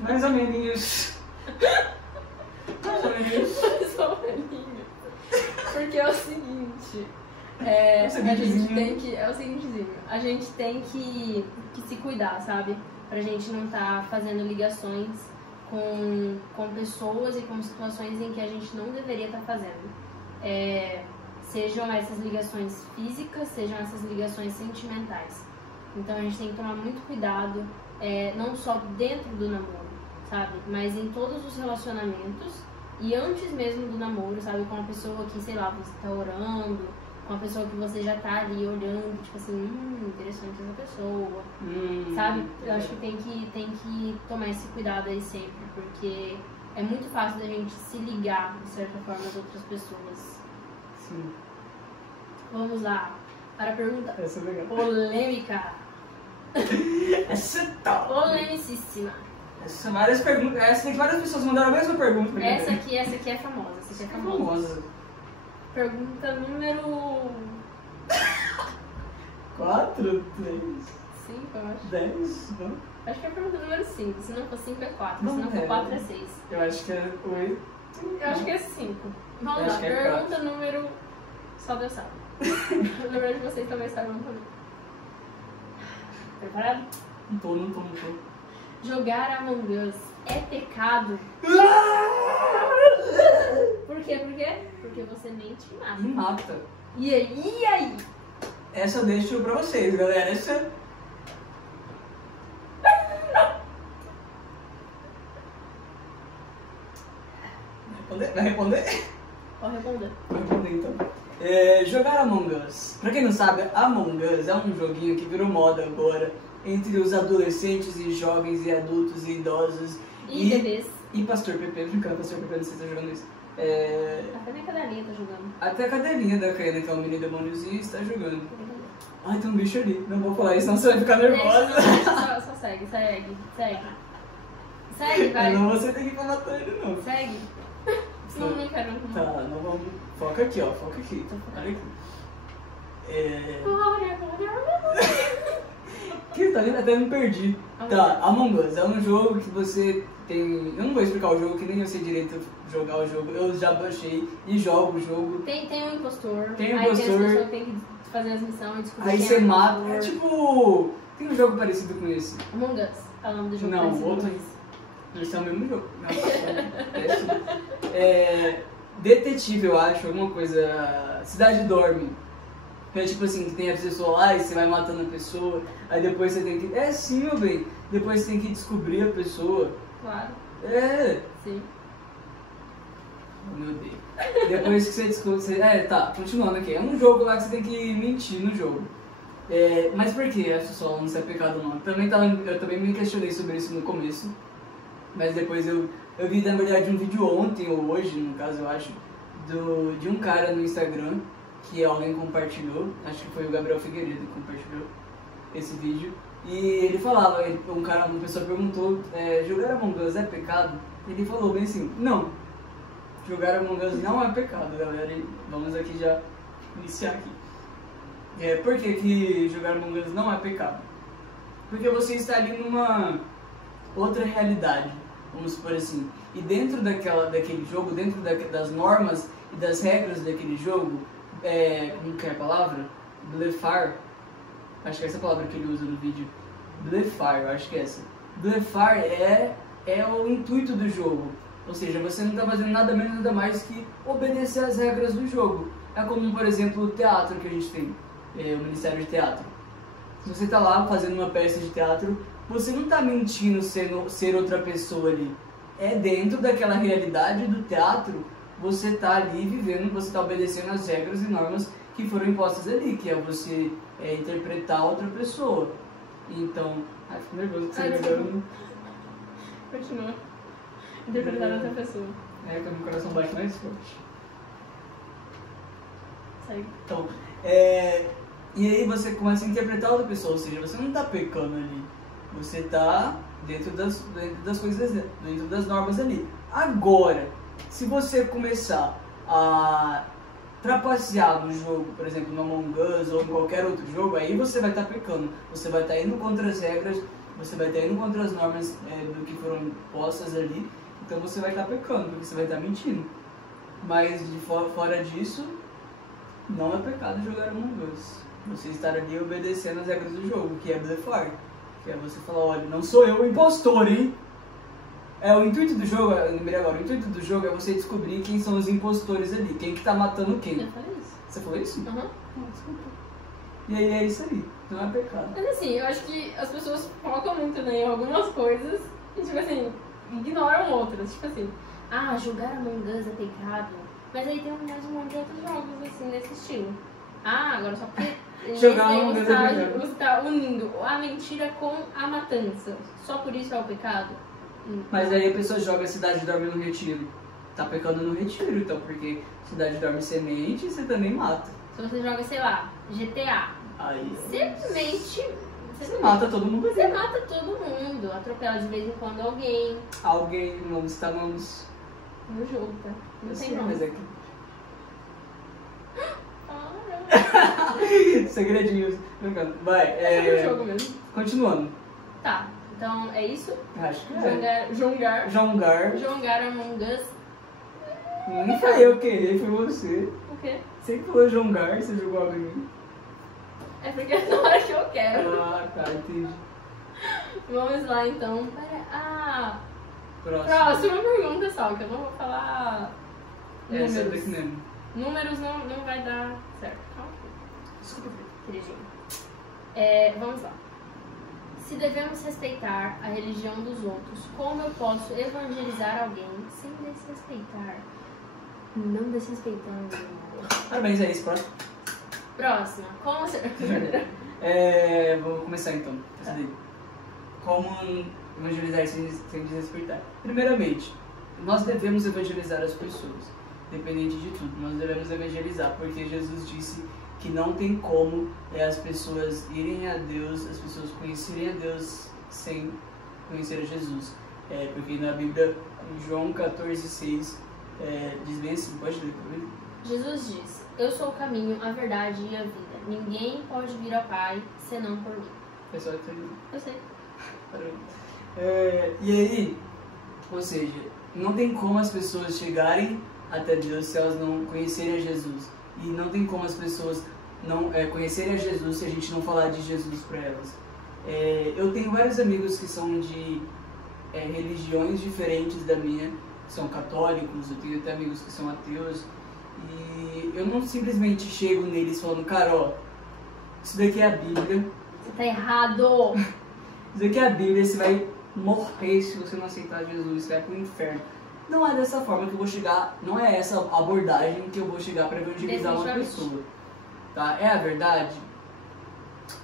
Mais ou menos. Mais ou menos. mais ou menos, porque é o seguinte, a gente tem que, é o seguintezinho, a gente tem que se cuidar, sabe, pra gente não estar fazendo ligações com pessoas e com situações em que a gente não deveria estar fazendo. Sejam essas ligações físicas, sejam essas ligações sentimentais. Então a gente tem que tomar muito cuidado, não só dentro do namoro, sabe? Mas em todos os relacionamentos e antes mesmo do namoro, sabe? Com a pessoa que, sei lá, você tá orando, com a pessoa que você já tá ali olhando, tipo assim, interessante essa pessoa, sabe? Eu acho que tem que tomar esse cuidado aí sempre, porque é muito fácil da gente se ligar, de certa forma, às outras pessoas. Sim. Vamos lá, para a pergunta Essa é legal. polêmica. Essa é top. Polemicíssima. Essa tem várias pessoas mandaram a mesma pergunta pra mim. Essa aqui é famosa. Essa aqui é famosa. Pergunta número 4, 3, 5, eu acho. 10, não? Acho que é a pergunta número 5. Se não for 5 é 4. Não Se não for é. 4 é 6. Eu acho que é 8. Eu acho que é 5. Vamos Eu lá. acho que é Pergunta número... Só Deus sabe. Na verdade vocês também sabem também. Preparado? Não tô. Jogar Among Us é pecado? Por quê? Porque você mente e mata. E mata. E aí? Essa eu deixo pra vocês, galera. Essa... Vai responder? Pode responder. Vou responder então. Jogar Among Us. Pra quem não sabe, Among Us é um joguinho que virou moda agora entre os adolescentes e jovens e adultos e idosos E bebês. e Pastor Pepe. Brincando, Pastor Pepe, não sei se tá jogando isso. Até minha cadelinha tá jogando. Até a cadeirinha da Kaena, que é um mini demôniozinho, está jogando. Ai, tem um bicho ali. Não vou falar isso, senão você vai ficar nervosa. Só segue. Segue, vai. Não, você tem que ir pra matar ele, não. Segue. Não quero. Tá, não vamos. Foca aqui, ó. Foca aqui. Olha aqui. Que tá vendo? Até me perdi. Tá, Among Us é um jogo que você tem. Eu não vou explicar o jogo, que nem eu sei direito jogar o jogo. Eu já baixei e jogo o jogo. Tem um impostor. Tem um Aí impostor. tem as pessoas que tem que fazer as missões e descobrir Aí quem você é o mata. impostor. É tipo. Tem um jogo parecido com esse. Among Us. É o nome do jogo. Não, parecido outro. com esse. Esse é o mesmo jogo. Não, péssimo. Detetive, eu acho, alguma coisa. Cidade Dorme. É tipo assim, que tem a pessoa lá e você vai matando a pessoa, aí depois você tem que. É sim, meu bem. Depois você tem que descobrir a pessoa. Claro. Sim. Oh, meu Deus. Depois que você descobre. Tá, continuando aqui. É um jogo lá que você tem que mentir no jogo. Mas por que acho só não ser pecado não? Eu também me questionei sobre isso no começo. Mas depois eu vi, na verdade, um vídeo ontem, ou hoje, no caso, eu acho, de um cara no Instagram, que alguém compartilhou, acho que foi o Gabriel Figueiredo que compartilhou esse vídeo, e ele falava, uma pessoa perguntou, jogar Among Us é pecado? Ele falou bem assim, não, jogar Among Us não é pecado, galera, e vamos aqui já iniciar aqui. Por que jogar Among Us não é pecado? Porque você está ali numa outra realidade, vamos supor assim, e dentro daquele jogo, dentro das normas e das regras daquele jogo, como que é a palavra? Blefar, acho que é essa a palavra que ele usa no vídeo, blefar, eu acho que é essa. Blefar é o intuito do jogo, ou seja, você não está fazendo nada menos nada mais que obedecer às regras do jogo. É como, por exemplo, o teatro que a gente tem, o Ministério de Teatro. Se você está lá fazendo uma peça de teatro, você não está mentindo ser outra pessoa ali. É dentro daquela realidade do teatro, você está ali vivendo, você está obedecendo as regras e normas que foram impostas ali, que é você interpretar outra pessoa. Então... Ai, fico nervoso que você me olhando. Continua. Interpretar outra pessoa. Que o meu coração bate mais forte. Segue. Então, e aí você começa a interpretar outra pessoa, ou seja, você não está pecando ali. Você está dentro das coisas, dentro das normas ali. Agora, se você começar a trapacear no jogo, por exemplo, no Among Us ou em qualquer outro jogo, aí você vai estar pecando. Você vai estar indo contra as regras, você vai estar indo contra as normas do que foram postas ali. Então você vai estar pecando, porque você vai estar mentindo. Mas fora disso, não é pecado jogar Among Us. Você estar ali obedecendo as regras do jogo, que é blefar. Que é você falar, olha, não sou eu o impostor, hein? O intuito do jogo, lembrei agora, o intuito do jogo é você descobrir quem são os impostores ali, quem que tá matando quem. Eu falei isso. Você falou isso? Aham. Desculpa. E aí é isso aí, não é pecado. Mas assim, eu acho que as pessoas focam muito em algumas coisas e, tipo assim, ignoram outras. Tipo assim, jogar Among Us é pecado. Mas aí tem mais um monte de outros jogos, assim, desse estilo. Agora só porque Jogar Among Us é pecado. você tá unindo a mentira com a matança. Só por isso é o pecado? Mas aí a pessoa joga Cidade Dorme no Retiro. Tá pecando no Retiro, então, porque Cidade Dorme você mente e você também mata. Se você joga, sei lá, GTA, Aí... simplesmente Você mata todo mundo Você ali. mata todo mundo, atropela de vez em quando alguém. Alguém, não está nomes. No jogo, tá? Não Eu tem sei, nome. mas é que... Ah, Segredinhos. Brincando. Vai, é no jogo mesmo. Continuando. Tá, então é isso. Acho que é. Jongar Jongar. Among Us. Nem foi eu querer, foi você. O quê? Você que falou jongar, você jogou algo em mim. É porque é na hora que eu quero. Ah, tá, entendi. Vamos lá então. Ah, Próximo. próxima pergunta só, que eu não vou falar Essa é números. daqui mesmo. Números não vai dar certo. Calma. Desculpa. Queridinho. Vamos lá. Se devemos respeitar a religião dos outros, como eu posso evangelizar alguém sem desrespeitar? Não desrespeitando. Parabéns, é isso, próximo. Próxima. Como ser... Vou começar então. Essa daí. Como evangelizar sem desrespeitar? Primeiramente, nós devemos evangelizar as pessoas, independente de tudo. Nós devemos evangelizar, porque Jesus disse que não tem como as pessoas irem a Deus, as pessoas conhecerem a Deus sem conhecer a Jesus. Porque na Bíblia, em João 14,6, diz bem assim, pode ler por mim? Jesus diz: eu sou o caminho, a verdade e a vida. Ninguém pode vir ao Pai senão por mim. Pessoal, que tá ali. Eu sei. E aí, ou seja, não tem como as pessoas chegarem até Deus se elas não conhecerem a Jesus. E não tem como as pessoas não conhecerem a Jesus se a gente não falar de Jesus para elas. Eu tenho vários amigos que são de religiões diferentes da minha, que são católicos, eu tenho até amigos que são ateus. E eu não simplesmente chego neles falando, cara, ó, isso daqui é a Bíblia. Você tá errado! Isso daqui é a Bíblia, você vai morrer se você não aceitar Jesus, você vai pro inferno. Não é dessa forma que eu vou chegar, não é essa abordagem que eu vou chegar para evangelizar uma pessoa. Tá? É a verdade?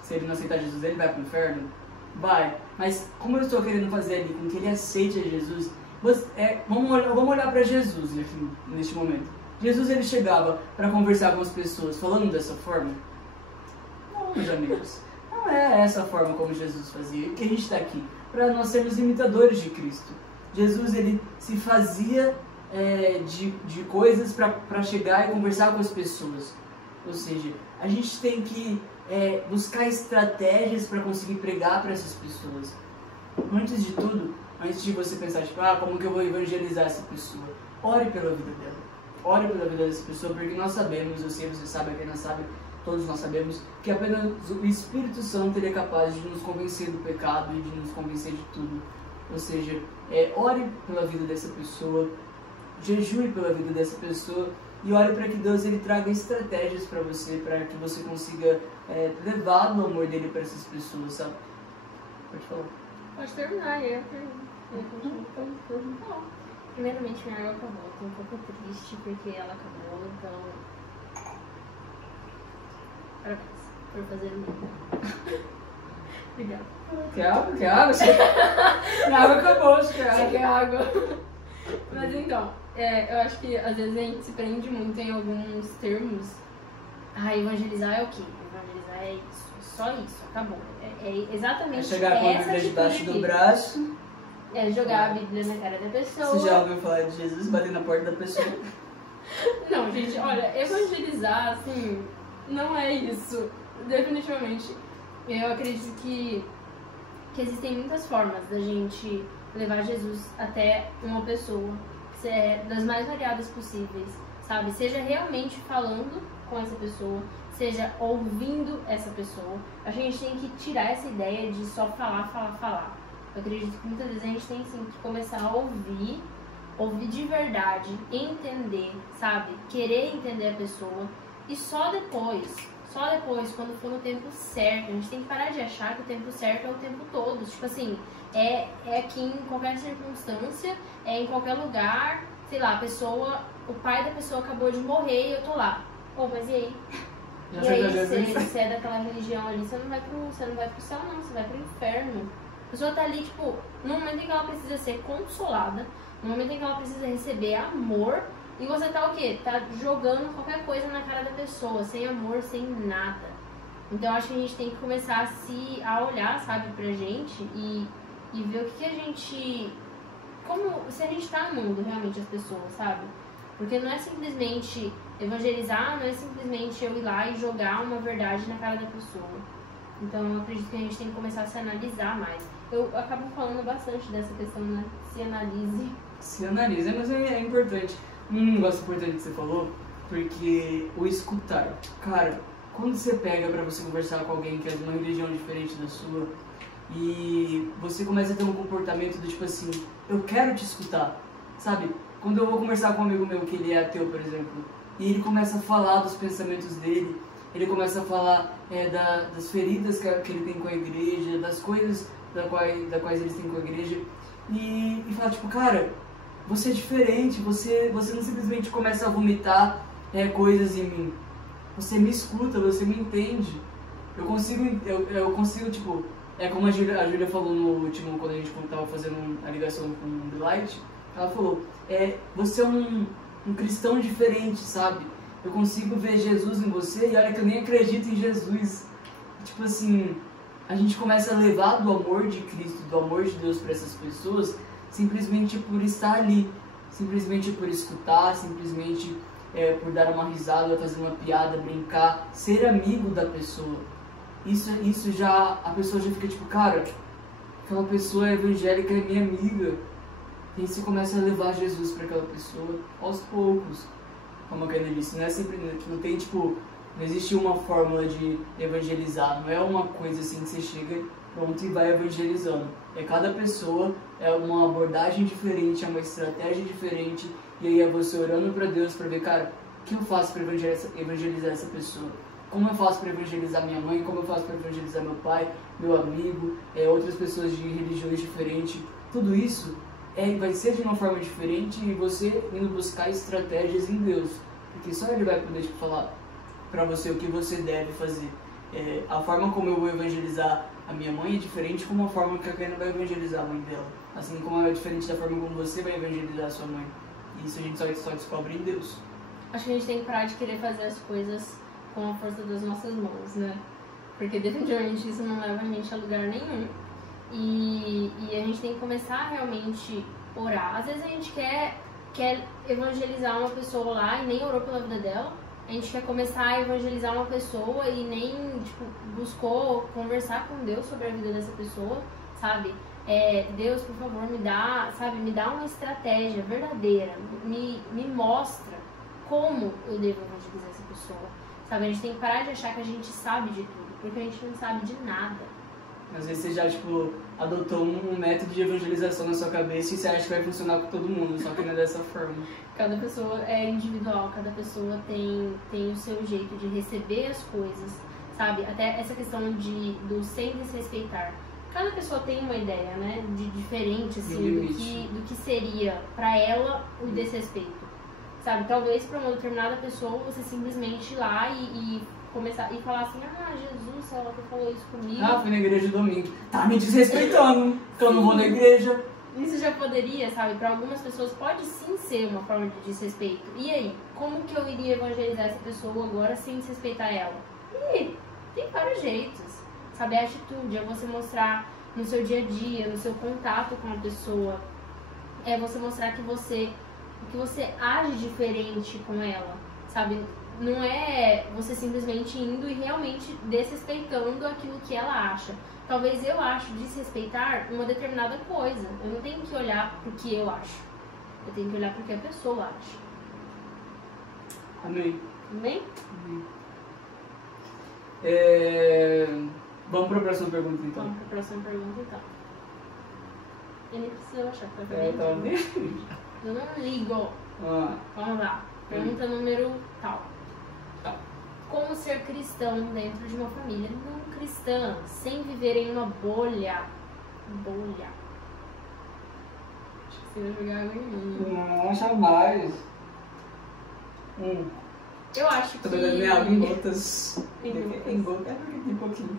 Se ele não aceitar Jesus, ele vai pro inferno? Vai. Mas como eu estou querendo fazer ali com que ele aceite a Jesus, vamos olhar para Jesus neste momento. Jesus, ele chegava para conversar com as pessoas falando dessa forma? Não, meus amigos. Não é essa forma como Jesus fazia. Que a gente está aqui para nós sermos imitadores de Cristo. Jesus, ele se fazia de coisas para chegar e conversar com as pessoas. Ou seja, a gente tem que buscar estratégias para conseguir pregar para essas pessoas. Antes de tudo, antes de você pensar, tipo, como que eu vou evangelizar essa pessoa? Ore pela vida dela. Ore pela vida dessa pessoa, porque nós sabemos, eu sei, você sabe, quem não sabe, todos nós sabemos, que apenas o Espírito Santo ele é capaz de nos convencer do pecado e de nos convencer de tudo. Ou seja, ore pela vida dessa pessoa, jejue pela vida dessa pessoa e ore para que Deus ele traga estratégias para você, para que você consiga levar o amor dele para essas pessoas, sabe? Pode falar. Pode terminar, eu primeiramente, minha água acabou. Eu tô um pouco triste porque ela acabou, então... Parabéns por fazer o meu. Obrigada. Quer água? Quer água? Minha água acabou, você quer água? Você quer água? Mas então, eu acho que às vezes a gente se prende muito em alguns termos. Evangelizar é o quê? Evangelizar é isso, só isso, acabou. É exatamente essa chegar com a Bíblia debaixo do braço. Jogar a Bíblia na cara da pessoa. Você já ouviu falar de Jesus bater na porta da pessoa? Não, gente, olha, evangelizar, assim, não é isso. Definitivamente. Eu acredito que existem muitas formas da gente levar Jesus até uma pessoa, das mais variadas possíveis, sabe? Seja realmente falando com essa pessoa, seja ouvindo essa pessoa. A gente tem que tirar essa ideia de só falar. Eu acredito que muitas vezes a gente tem sim que começar a ouvir de verdade, entender, sabe? Querer entender a pessoa e só depois, quando for no tempo certo, a gente tem que parar de achar que o tempo certo é o tempo todo. Tipo assim, é aqui em qualquer circunstância, em qualquer lugar, sei lá, a pessoa, o pai da pessoa acabou de morrer e eu tô lá. Mas e aí? E aí, você é daquela religião ali, você não vai pro céu não, você vai pro inferno. A pessoa tá ali, tipo, no momento em que ela precisa ser consolada, no momento em que ela precisa receber amor, e você tá o quê? Tá jogando qualquer coisa na cara da pessoa, sem amor, sem nada. Então acho que a gente tem que começar a olhar, sabe, pra gente e ver o que a gente... se a gente tá amando realmente as pessoas, sabe? Porque não é simplesmente evangelizar, não é simplesmente eu ir lá e jogar uma verdade na cara da pessoa. Então eu acredito que a gente tem que começar a se analisar mais. Eu acabo falando bastante dessa questão, né? Se analise. Se analisa, mas é importante. Um negócio importante que você falou, porque o escutar. Cara, quando você pega pra você conversar com alguém que é de uma religião diferente da sua e você começa a ter um comportamento do tipo assim, eu quero te escutar, sabe? Quando eu vou conversar com um amigo meu que ele é ateu, por exemplo, e ele começa a falar dos pensamentos dele, ele começa a falar das feridas que ele tem com a igreja, das coisas das quais eles têm com a igreja, e fala tipo, cara, você é diferente, você não simplesmente começa a vomitar coisas em mim, você me escuta, você me entende, eu consigo tipo, como a Júlia falou no último, quando a gente estava fazendo a ligação com o Delight, ela falou, você é um cristão diferente, sabe? Eu consigo ver Jesus em você e olha que eu nem acredito em Jesus. Tipo assim, a gente começa a levar do amor de Cristo, do amor de Deus para essas pessoas, simplesmente por estar ali, simplesmente por escutar, simplesmente por dar uma risada, fazer uma piada, brincar, ser amigo da pessoa. Isso já, a pessoa já fica tipo, cara, aquela pessoa evangélica é minha amiga. E você começa a levar Jesus para aquela pessoa aos poucos. Como a Kennedy disse, não é sempre, não tem tipo, não existe uma fórmula de evangelizar, não é uma coisa assim que você chega pronto e vai evangelizando. Cada pessoa, é uma abordagem diferente, é uma estratégia diferente, e aí é você orando para Deus para ver, cara, o que eu faço para evangelizar essa pessoa? Como eu faço para evangelizar minha mãe? Como eu faço para evangelizar meu pai, meu amigo, outras pessoas de religiões diferentes? Tudo isso vai ser de uma forma diferente e você indo buscar estratégias em Deus, porque só Ele vai poder falar para você o que você deve fazer. A forma como eu vou evangelizar a minha mãe é diferente como a forma que a Kena vai evangelizar a mãe dela, assim como é diferente da forma como você vai evangelizar a sua mãe. E isso a gente só descobre em Deus. Acho que a gente tem que parar de querer fazer as coisas com a força das nossas mãos, né? Porque definitivamente isso não leva a gente a lugar nenhum. E a gente tem que começar a realmente orar. Às vezes a gente quer evangelizar uma pessoa lá e nem orou pela vida dela. A gente quer começar a evangelizar uma pessoa e nem buscou conversar com Deus sobre a vida dessa pessoa, sabe? Deus, por favor, me dá uma estratégia verdadeira, me mostra como eu devo evangelizar essa pessoa, sabe? A gente tem que parar de achar que a gente sabe de tudo, porque a gente não sabe de nada. Às vezes você já, adotou um método de evangelização na sua cabeça e você acha que vai funcionar com todo mundo, só que não é dessa forma. Cada pessoa é individual, cada pessoa tem o seu jeito de receber as coisas, sabe? Até essa questão do sem desrespeitar. Cada pessoa tem uma ideia, né? De diferente, assim, do que seria pra ela o desrespeito, sabe? Talvez pra uma determinada pessoa você simplesmente ir lá e começar e falar assim, Jesus, ela que falou isso comigo. Fui na igreja domingo. Tá me desrespeitando, que eu não vou na igreja. Isso já poderia, sabe, para algumas pessoas pode sim ser uma forma de desrespeito. E aí, como que eu iria evangelizar essa pessoa agora sem desrespeitar ela? E tem vários jeitos, sabe, a atitude é você mostrar no seu dia a dia, no seu contato com a pessoa, você mostrar que você age diferente com ela, sabe? Não é você simplesmente indo e realmente desrespeitando aquilo que ela acha. Talvez eu acho desrespeitar uma determinada coisa. Eu não tenho que olhar pro que eu acho. Eu tenho que olhar pro que a pessoa acha. Amém. Amém? Amém. Vamos para a próxima pergunta, então. Vamos para a próxima pergunta, então. Eu nem preciso achar que vai Eu não ligo. Vamos lá. Pergunta número tal. Como ser cristão dentro de uma família não cristã, sem viver em uma bolha? Acho que você vai jogar água em mim. Não, jamais. Eu acho que... Tô bebendo minha água em gotas. Em gotas, tem pouquinho.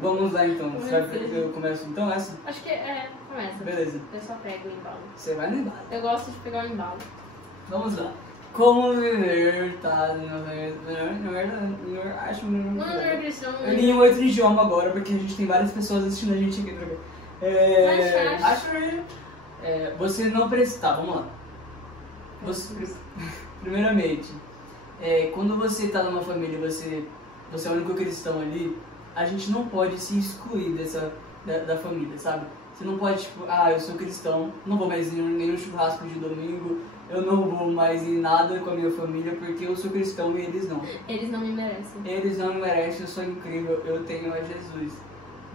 Vamos lá, então. Eu começo então essa? Acho que começa. Beleza. Eu só pego o embalo. Você vai no embalo. Eu gosto de pegar o embalo. Vamos lá. Como viver, tá? Acho Mano, não é cristão. eu li em outro idioma agora, porque a gente tem várias pessoas assistindo a gente aqui. Você não precisa. Tá, vamos lá. Primeiramente, quando você está numa família, você é o único cristão ali, a gente não pode se excluir da família, sabe? Você não pode, tipo, eu sou cristão, não vou mais em nenhum churrasco de domingo, eu não vou mais em nada com a minha família porque eu sou cristão e eles não. Eles não me merecem. Eles não me merecem, eu sou incrível, eu tenho a Jesus.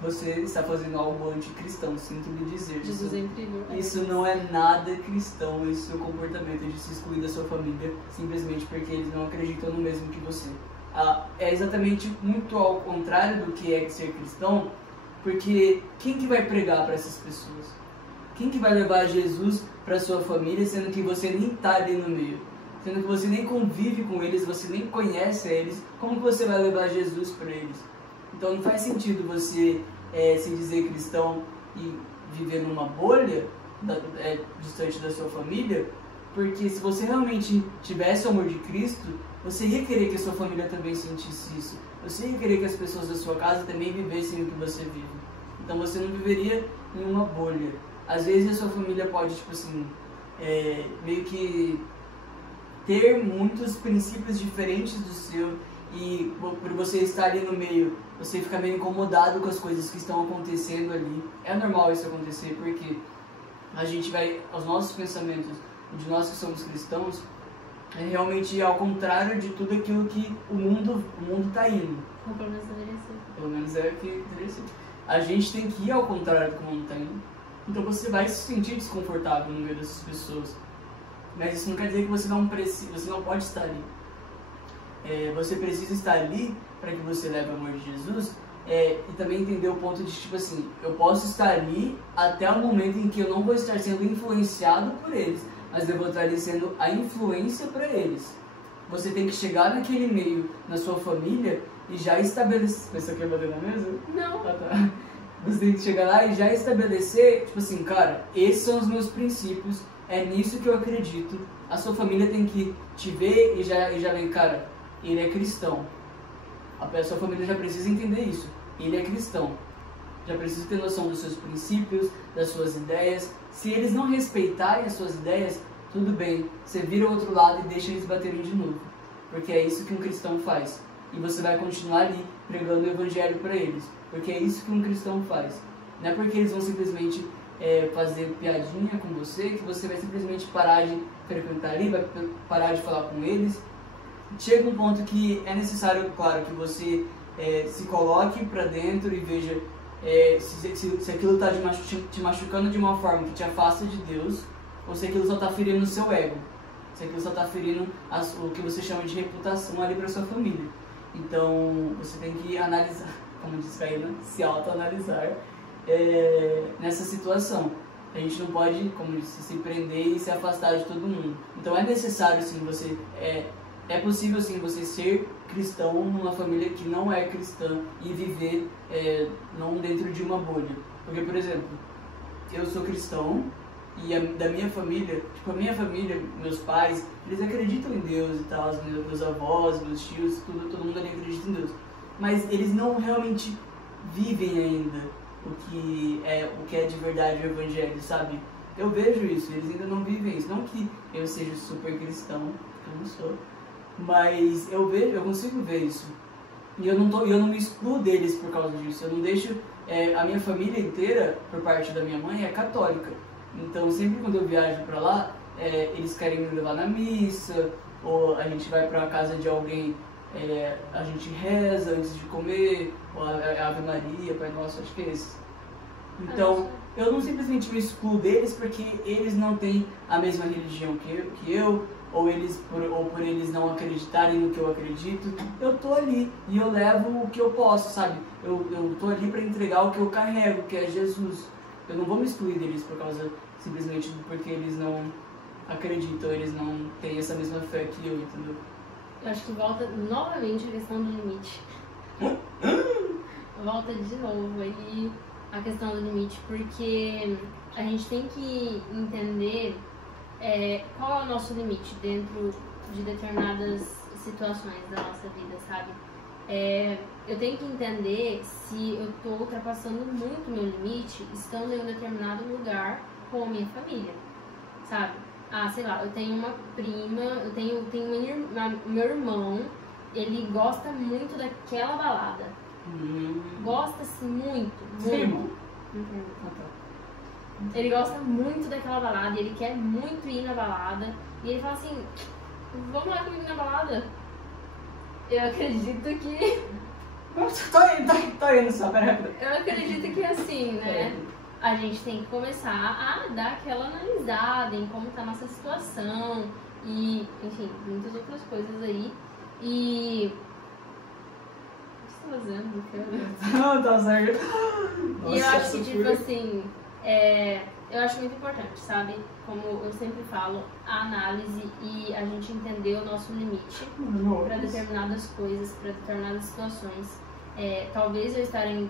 Você está fazendo algo anticristão, sinto lhe dizer. Jesus é incrível. Isso não é nada cristão, esse seu comportamento de se excluir da sua família simplesmente porque eles não acreditam no mesmo que você. É exatamente muito ao contrário do que é ser cristão, porque quem que vai pregar para essas pessoas? Quem que vai levar Jesus para sua família, sendo que você nem está ali no meio? Sendo que você nem convive com eles, você nem conhece eles, como que você vai levar Jesus para eles? Então não faz sentido você se dizer cristão e viver numa bolha distante da sua família, porque se você realmente tivesse o amor de Cristo, você ia querer que a sua família também sentisse isso. Você ia querer que as pessoas da sua casa também vivessem o que você vive. Então você não viveria em uma bolha. Às vezes a sua família pode, tipo assim, meio que ter muitos princípios diferentes do seu, e por você estar ali no meio, você fica meio incomodado com as coisas que estão acontecendo ali. É normal isso acontecer, porque a gente vai, os nossos pensamentos, de nós que somos cristãos, é realmente ao contrário de tudo aquilo que o mundo está indo. Ou pelo menos deveria ser. Pelo menos é o que deveria ser. A gente tem que ir ao contrário do que o mundo está indo. Então você vai se sentir desconfortável no meio dessas pessoas. Mas isso não quer dizer que você não pode estar ali. Você precisa estar ali para que você leve o amor de Jesus, e também entender o ponto de, tipo assim, eu posso estar ali até o momento em que eu não vou estar sendo influenciado por eles, mas eu vou estar ali sendo a influência para eles. Você tem que chegar naquele meio, na sua família, e já estabelecer... Você quer bater na mesa? Não. Ah, tá. Você tem que chegar lá e já estabelecer, tipo assim, cara, esses são os meus princípios, é nisso que eu acredito. A sua família tem que te ver e já vem, cara, ele é cristão. A sua família já precisa entender isso. Ele é cristão. Já precisa ter noção dos seus princípios, das suas ideias. Se eles não respeitarem as suas ideias, tudo bem. Você vira ao outro lado e deixa eles baterem de novo. Porque é isso que um cristão faz. E você vai continuar ali pregando o evangelho para eles. Porque é isso que um cristão faz. Não é porque eles vão simplesmente fazer piadinha com você que você vai simplesmente parar de frequentar ali, vai parar de falar com eles. Chega um ponto que é necessário, claro, que você se coloque para dentro e veja se aquilo está te machucando de uma forma que te afasta de Deus, ou se aquilo só está ferindo o seu ego, se aquilo só está ferindo o que você chama de reputação ali para sua família. Então você tem que analisar, como diz Caína, se autoanalisar nessa situação. A gente não pode, como disse, se prender e se afastar de todo mundo. Então é necessário sim você... É possível sim você ser cristão numa família que não é cristã e viver não dentro de uma bolha. Porque, por exemplo, eu sou cristão e da minha família, tipo, a minha família, meus pais, eles acreditam em Deus e tal, meus avós, meus tios, todo mundo ali acredita em Deus. Mas eles não realmente vivem ainda o que é de verdade o evangelho, sabe? Eu vejo isso, eles ainda não vivem isso. Não que eu seja super cristão, eu não sou. Mas eu consigo ver isso. E eu não me excluo deles por causa disso. Eu não deixo... a minha família inteira, por parte da minha mãe, é católica. Então, sempre quando eu viajo pra lá, eles querem me levar na missa, ou a gente vai pra casa de alguém, a gente reza antes de comer, ou a Ave Maria, Pai Nosso, acho que é esse. Então, eu não simplesmente me excluo deles porque eles não têm a mesma religião que eu, ou por eles não acreditarem no que eu acredito. Eu tô ali e eu levo o que eu posso, sabe? Eu tô ali para entregar o que eu carrego, que é Jesus. Eu não vou me excluir deles simplesmente porque eles não acreditam, eles não têm essa mesma fé que eu, entendeu? Eu acho que volta novamente a questão do limite. Volta de novo aí a questão do limite, porque a gente tem que entender qual é o nosso limite dentro de determinadas situações da nossa vida, sabe? Eu tenho que entender se eu tô ultrapassando muito meu limite estando em um determinado lugar com a minha família, sabe? Sei lá, eu tenho uma prima, eu tenho meu irmão, ele gosta muito daquela balada. Gosta-se muito, muito. Ele gosta muito daquela balada, ele quer muito ir na balada. E ele fala assim, vamos lá comigo na balada? Eu acredito que... Tô indo só, peraí. Eu acredito que assim, né? A gente tem que começar a dar aquela analisada em como tá a nossa situação. E, enfim, muitas outras coisas aí. E... O que você tá fazendo, cara? Não, tá certo. E eu acho que, tipo assim, eu acho muito importante, sabe? Como eu sempre falo, a análise e a gente entender o nosso limite para determinadas coisas, para determinadas situações. Talvez eu estar em um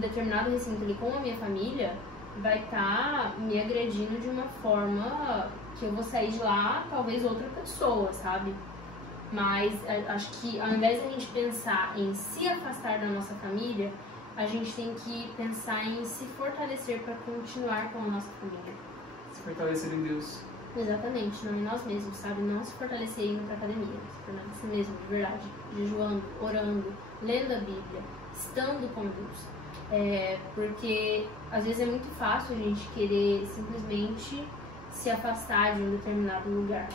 determinado recinto ali com a minha família vai estar me agredindo de uma forma que eu vou sair de lá, talvez outra pessoa, sabe? Mas acho que ao invés de a gente pensar em se afastar da nossa família, a gente tem que pensar em se fortalecer para continuar com a nossa família. Se fortalecer em Deus. Exatamente, não em nós mesmos, sabe? Não se fortalecer indo para academia, se fortalecer mesmo, de verdade. Jejuando, orando, lendo a Bíblia, estando com Deus. Porque às vezes é muito fácil a gente querer simplesmente se afastar de um determinado lugar.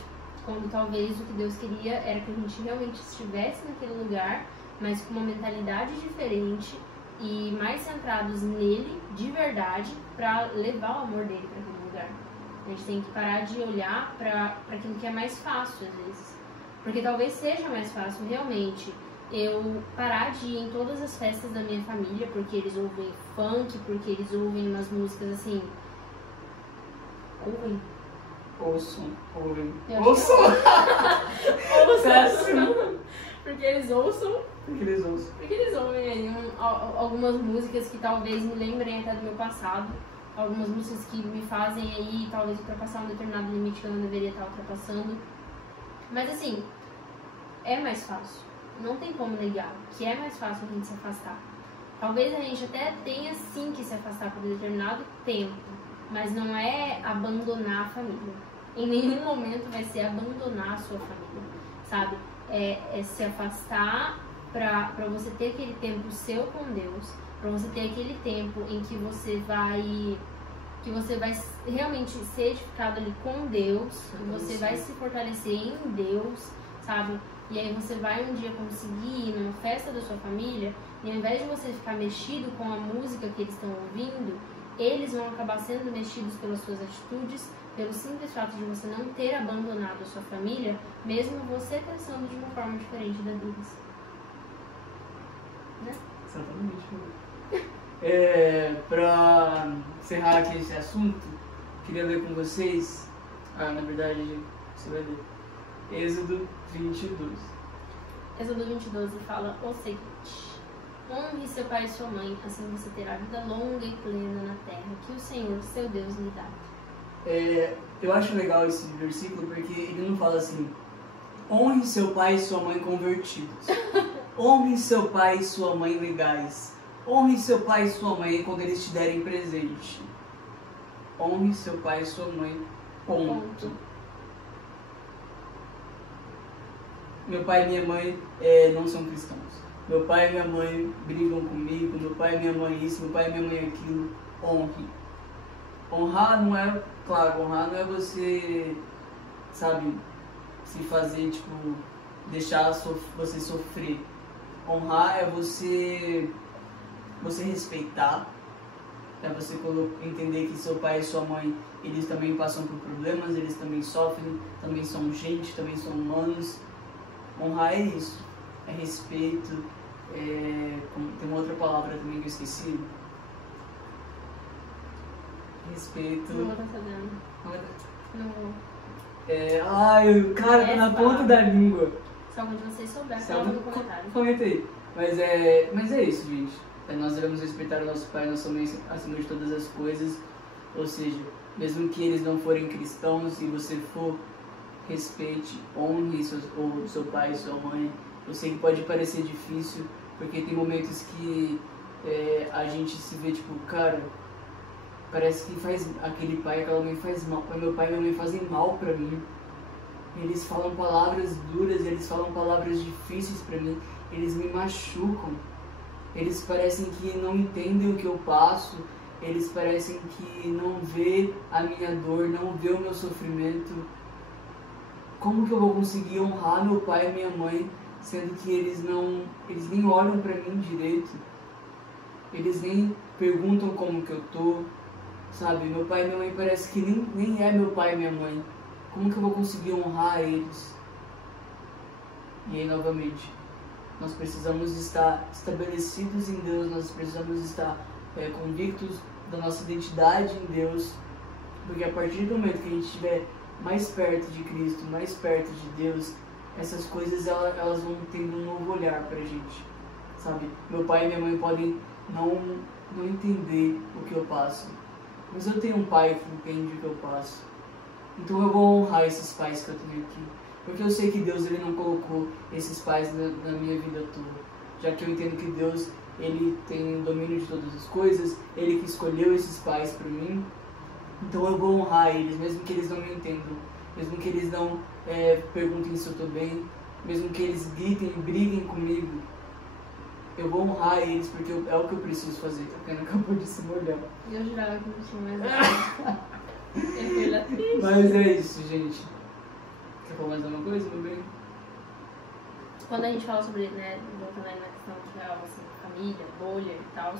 Quando talvez o que Deus queria era que a gente realmente estivesse naquele lugar, mas com uma mentalidade diferente e mais centrados nele, de verdade, para levar o amor dele para aquele lugar. A gente tem que parar de olhar para aquilo que é mais fácil, às vezes. Porque talvez seja mais fácil, realmente, eu parar de ir em todas as festas da minha família, porque eles ouvem funk, porque eles ouvem umas músicas assim... Ouçam. Porque eles ouçam. Porque eles ouvem aí algumas músicas que talvez me lembrem até do meu passado. Algumas músicas que me fazem aí talvez ultrapassar um determinado limite que eu não deveria estar ultrapassando. Mas assim, é mais fácil. Não tem como negar que é mais fácil a gente se afastar. Talvez a gente até tenha sim que se afastar por determinado tempo, mas não é abandonar a família. Em nenhum momento vai ser abandonar a sua família, sabe? É se afastar para você ter aquele tempo seu com Deus, para você ter aquele tempo em que você vai realmente ser edificado ali com Deus, que você vai se fortalecer em Deus, sabe? E aí você vai um dia conseguir ir numa festa da sua família e ao invés de você ficar mexido com a música que eles estão ouvindo, eles vão acabar sendo mexidos pelas suas atitudes, pelo simples fato de você não ter abandonado a sua família, mesmo você pensando de uma forma diferente da deles. Né? Exatamente. Pra encerrar aqui esse assunto, queria ler com vocês, na verdade, você vai ler, Êxodo 22. Êxodo 22 fala o seguinte: honre seu pai e sua mãe, assim você terá vida longa e plena na terra que o Senhor, seu Deus, lhe dá. Eu acho legal esse versículo porque ele não fala assim: honre seu pai e sua mãe convertidos, honre seu pai e sua mãe legais, honre seu pai e sua mãe quando eles te derem presente. Honre seu pai e sua mãe, ponto. Meu pai e minha mãe não são cristãos. Meu pai e minha mãe brigam comigo, meu pai e minha mãe isso, meu pai e minha mãe aquilo. Honre. Honrar não é, claro, honrar não é você, sabe, se fazer, tipo, deixar você sofrer. Honrar é você respeitar, é você entender que seu pai e sua mãe, eles também passam por problemas, eles também sofrem, também são gente, também são humanos. Honrar é isso, é respeito, tem uma outra palavra também que eu esqueci. Respeito. Não vou estar sabendo. Não vou. Cara, tá na ponta da língua. Se algum de vocês souber, coloca no comentário. Comenta aí. Mas é isso, gente. Nós devemos respeitar o nosso pai e nossa mãe acima de todas as coisas. Ou seja, mesmo que eles não forem cristãos e você for, respeite, honre o seu pai e sua mãe. Eu sei que pode parecer difícil, porque tem momentos que a gente se vê tipo, cara, parece que aquele pai e aquela mãe faz mal, meu pai e minha mãe fazem mal pra mim. Eles falam palavras duras, eles falam palavras difíceis pra mim, eles me machucam. Eles parecem que não entendem o que eu passo, eles parecem que não vê a minha dor, não vê o meu sofrimento. Como que eu vou conseguir honrar meu pai e minha mãe, sendo que eles nem olham pra mim direito? Eles nem perguntam como que eu tô, sabe? Meu pai e minha mãe parece que nem é meu pai e minha mãe. Como que eu vou conseguir honrar eles? E aí, novamente, nós precisamos estar estabelecidos em Deus, nós precisamos estar convictos da nossa identidade em Deus, porque a partir do momento que a gente estiver mais perto de Cristo, mais perto de Deus, essas coisas elas vão tendo um novo olhar pra gente, sabe? Meu pai e minha mãe podem não entender o que eu passo, mas eu tenho um pai que entende o que eu passo. Então eu vou honrar esses pais que eu tenho aqui, porque eu sei que Deus ele não colocou esses pais na minha vida toda, já que eu entendo que Deus ele tem o domínio de todas as coisas, ele que escolheu esses pais para mim. Então eu vou honrar eles, mesmo que eles não me entendam, mesmo que eles não perguntem se eu estou bem, mesmo que eles gritem e briguem comigo. Eu vou honrar eles porque é o que eu preciso fazer. A Pena acabou de se molhar. Eu jurava que não tinha mais. Mas é isso, gente. Quer falar mais alguma coisa, meu bem? Quando a gente fala sobre, voltando aí na questão de real, assim, família, bolha e tal,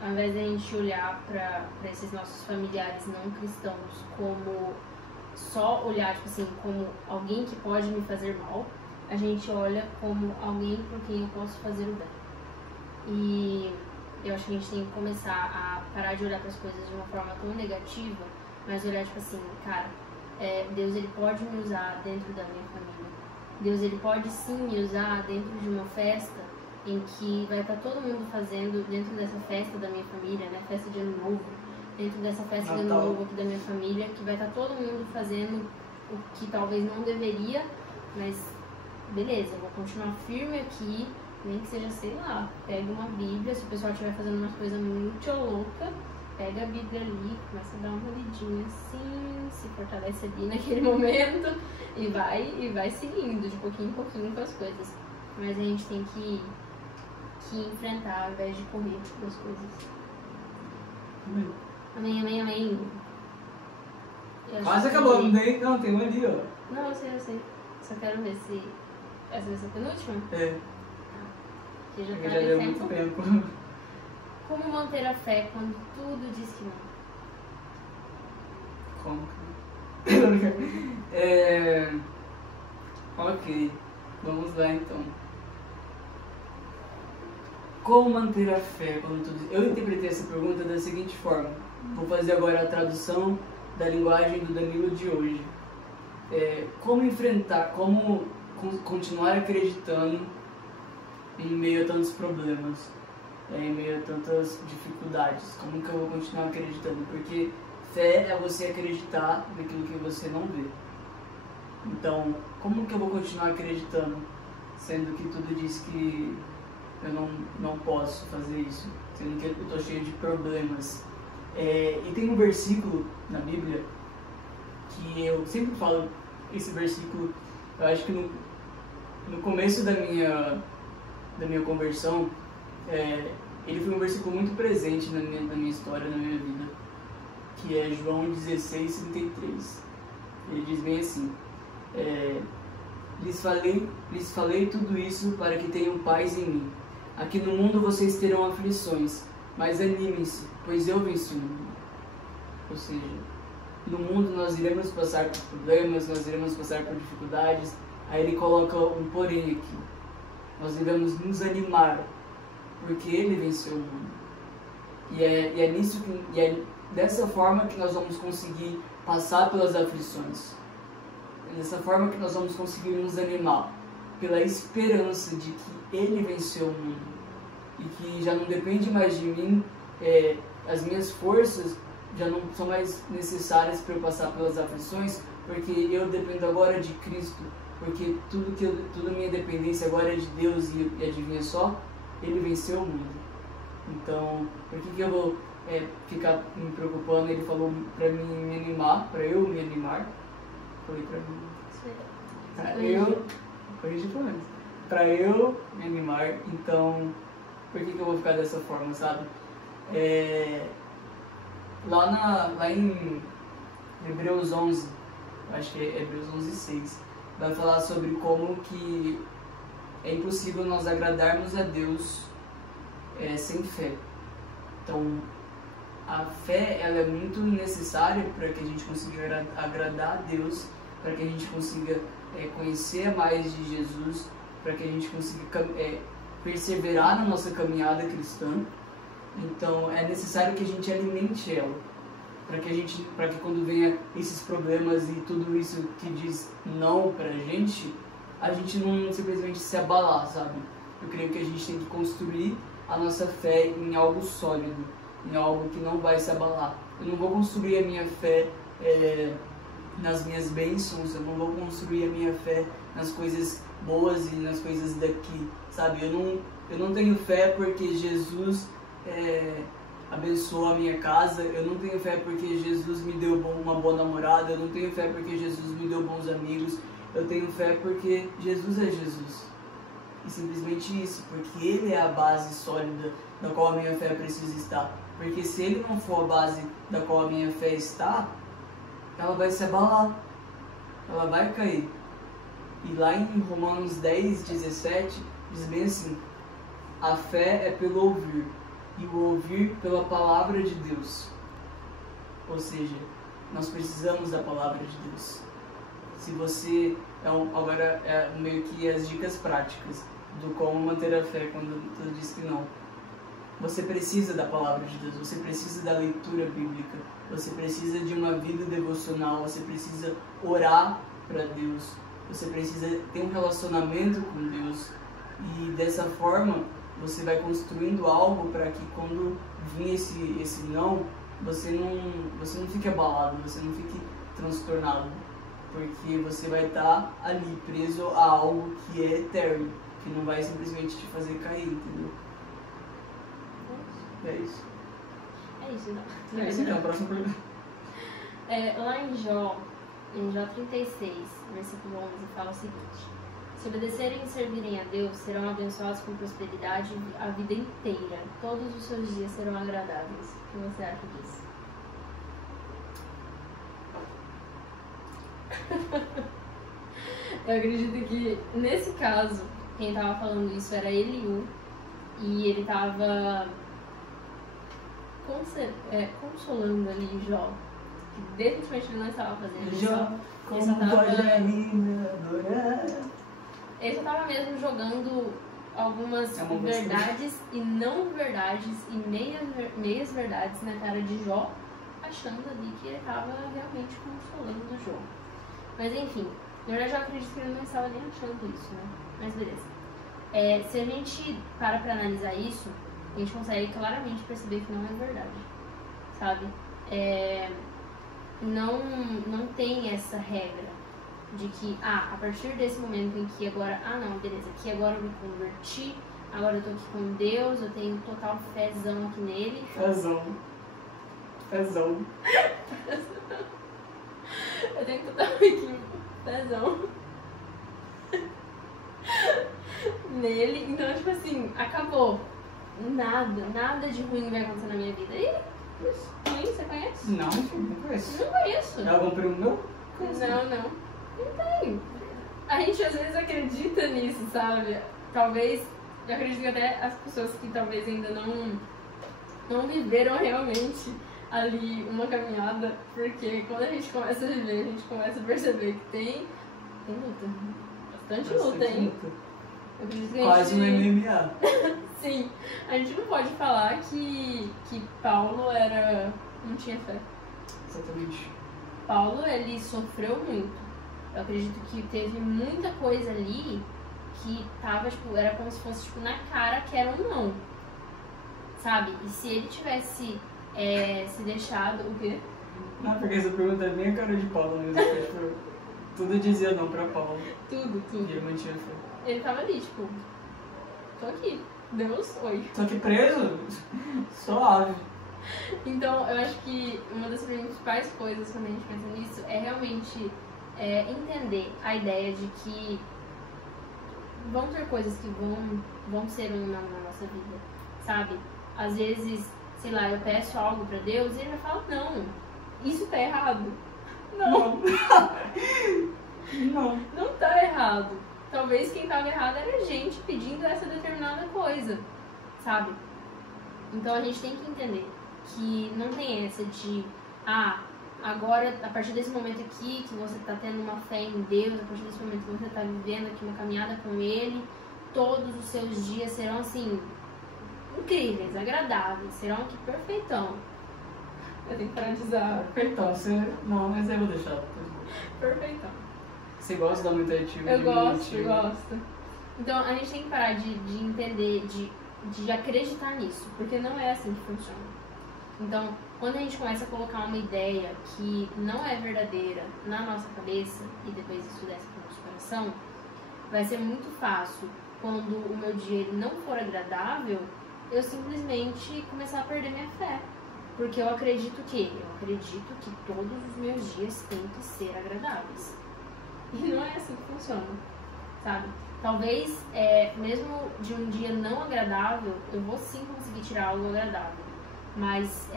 ao invés de a gente olhar para esses nossos familiares não cristãos como só olhar, tipo assim, como alguém que pode me fazer mal, a gente olha como alguém por quem eu posso fazer o bem. E eu acho que a gente tem que começar a parar de olhar para as coisas de uma forma tão negativa, mas olhar tipo assim, cara, Deus ele pode me usar dentro da minha família. Deus ele pode sim me usar dentro de uma festa em que vai estar todo mundo fazendo, dentro dessa festa da minha família, né, festa de ano novo, dentro dessa festa de ano novo aqui da minha família, que vai estar todo mundo fazendo o que talvez não deveria, mas beleza, eu vou continuar firme aqui, nem que seja, sei lá, pega uma Bíblia, se o pessoal estiver fazendo uma coisa muito louca, pega a Bíblia ali, começa a dar uma lidinha assim, se fortalece ali naquele momento e vai seguindo de pouquinho em pouquinho com as coisas. Mas a gente tem que enfrentar ao invés de correr das coisas. Amém, amém, amém. Quase acabou, não tem uma ali, ó. Não, eu sei. Só quero ver se essa vai ser a penúltima. Que já tá deu muito tempo. Como manter a fé quando tudo diz que não? Como? Ok, vamos lá então. Como manter a fé quando tudo... Eu interpretei essa pergunta da seguinte forma. Vou fazer agora a tradução da linguagem do Danilo de hoje. Como enfrentar, como continuar acreditando em meio a tantos problemas, em meio a tantas dificuldades. Como que eu vou continuar acreditando? Porque fé é você acreditar naquilo que você não vê. Então, como que eu vou continuar acreditando, sendo que tudo diz que eu não posso fazer isso, sendo que eu estou cheio de problemas? E tem um versículo na Bíblia que eu sempre falo, esse versículo, eu acho que no começo da minha conversão, ele foi um versículo muito presente na minha história, na minha vida, que é João 16:33. Ele diz bem assim: lhes falei tudo isso para que tenham paz em mim. Aqui no mundo vocês terão aflições, mas animem-se, pois eu venci o mundo. Ou seja, no mundo nós iremos passar por problemas, nós iremos passar por dificuldades. Aí ele coloca um porém aqui. Nós devemos nos animar, porque ele venceu o mundo. E é dessa forma que nós vamos conseguir passar pelas aflições. É dessa forma que nós vamos conseguir nos animar, pela esperança de que ele venceu o mundo. E que já não depende mais de mim, as minhas forças já não são mais necessárias para eu passar pelas aflições, porque eu dependo agora de Cristo, porque toda a minha dependência agora é de Deus e adivinha só, Ele venceu o mundo. Então, por que eu vou ficar me preocupando? Ele falou para mim me animar, para eu me animar. Falei para mim. Para eu me animar, então, por que eu vou ficar dessa forma, sabe? Lá em Hebreus 11, acho que é Hebreus 11:6, vai falar sobre como que é impossível nós agradarmos a Deus sem fé. Então, a fé ela é muito necessária para que a gente consiga agradar a Deus, para que a gente consiga conhecer mais de Jesus, para que a gente consiga perseverar na nossa caminhada cristã. Então, é necessário que a gente alimente ela, para que quando venha esses problemas e tudo isso que diz não pra a gente não simplesmente se abalar, sabe? Eu creio que a gente tem que construir a nossa fé em algo sólido, em algo que não vai se abalar. Eu não vou construir a minha fé nas minhas bênçãos, eu não vou construir a minha fé nas coisas boas e nas coisas daqui, sabe? Eu não tenho fé porque Jesus abençoou a minha casa, eu não tenho fé porque Jesus me deu uma boa namorada, eu não tenho fé porque Jesus me deu bons amigos, eu tenho fé porque Jesus é Jesus. E simplesmente isso, porque Ele é a base sólida da qual a minha fé precisa estar. Porque se Ele não for a base da qual a minha fé está, ela vai se abalar, ela vai cair. E lá em Romanos 10:17 diz bem assim: a fé é pelo ouvir, e o ouvir pela palavra de Deus. Ou seja, nós precisamos da palavra de Deus. Se você agora meio que as dicas práticas do como manter a fé quando tu diz que não. Você precisa da palavra de Deus, você precisa da leitura bíblica, você precisa de uma vida devocional, você precisa orar para Deus, você precisa ter um relacionamento com Deus. E dessa forma você vai construindo algo para que quando vir esse não, você não fique abalado, você não fique transtornado, porque você vai estar ali preso a algo que é eterno, que não vai simplesmente te fazer cair, entendeu? É isso. É isso, não. É isso, então, próximo pergunta. Lá em Jó 36, versículo 11, fala o seguinte: se obedecerem e servirem a Deus, serão abençoados com prosperidade a vida inteira. Todos os seus dias serão agradáveis. O que você acha disso? Eu acredito que, nesse caso, quem estava falando isso era Eliú, e ele estava consolando ali Jó, que definitivamente ele não estava fazendo isso. Ele só estava mesmo jogando algumas verdades e não verdades e meias verdades na cara de Jó, achando ali que ele estava realmente consolando Jó. Mas enfim, na verdade eu acredito que ele não estava nem achando isso, né? Mas beleza. Se a gente para pra analisar isso, a gente consegue claramente perceber que não é verdade, sabe? Não tem essa regra de que, a partir desse momento em que agora, não, beleza, que agora eu me converti, agora eu tô aqui com Deus, eu tenho total fezão aqui nele. Fezão. Eu tenho total aqui fezão nele, então tipo assim, acabou. Nada de ruim vai acontecer na minha vida. E ruim, você conhece? Não conheço. Não conheço. É algum primo meu? Não tem. A gente às vezes acredita nisso, sabe? Talvez, eu acredito que até as pessoas que talvez ainda não viveram realmente ali uma caminhada, porque quando a gente começa a viver, a gente começa a perceber que tem luta. Bastante luta, hein? Quase um MMA. Sim, a gente não pode falar que Paulo não tinha fé. Exatamente. Paulo, ele sofreu muito. Eu acredito que teve muita coisa ali que tava, era como se fosse, na cara que era um não. Sabe? E se ele tivesse se deixar o quê? Não, porque essa pergunta é bem a cara de Paulo mesmo. Tipo, tudo dizia não pra Paulo. Tudo. E ele mantinha fé. Ele tava ali, tipo, tô aqui. Deus, oi. Tô aqui preso? Suave. Então, eu acho que uma das principais coisas quando a gente pensa nisso é realmente entender a ideia de que vão ter coisas que vão ser um não na nossa vida, sabe? Às vezes, sei lá, eu peço algo pra Deus e ele vai falar, não, isso tá errado. Não. Não. Não tá errado. Talvez quem tava errado era a gente pedindo essa determinada coisa, sabe? Então a gente tem que entender que não tem essa de, agora, a partir desse momento aqui, que você tá tendo uma fé em Deus, a partir desse momento que você tá vivendo aqui uma caminhada com Ele, todos os seus dias serão, assim, incríveis, agradáveis, serão aqui perfeitão. Eu tenho que parar de usar Perfeitão, você... Não, mas eu vou deixar. perfeitão. Você gosta da aumentativo? Eu gosto. Então a gente tem que parar de entender, de acreditar nisso, porque não é assim que funciona. Então, quando a gente começa a colocar uma ideia que não é verdadeira na nossa cabeça e depois isso desce para o nosso coração, vai ser muito fácil, quando o meu dia ele não for agradável, eu simplesmente começar a perder minha fé. Porque eu acredito que todos os meus dias têm que ser agradáveis. E não é assim que funciona, sabe? Talvez, mesmo de um dia não agradável, eu vou sim conseguir tirar algo agradável. Mas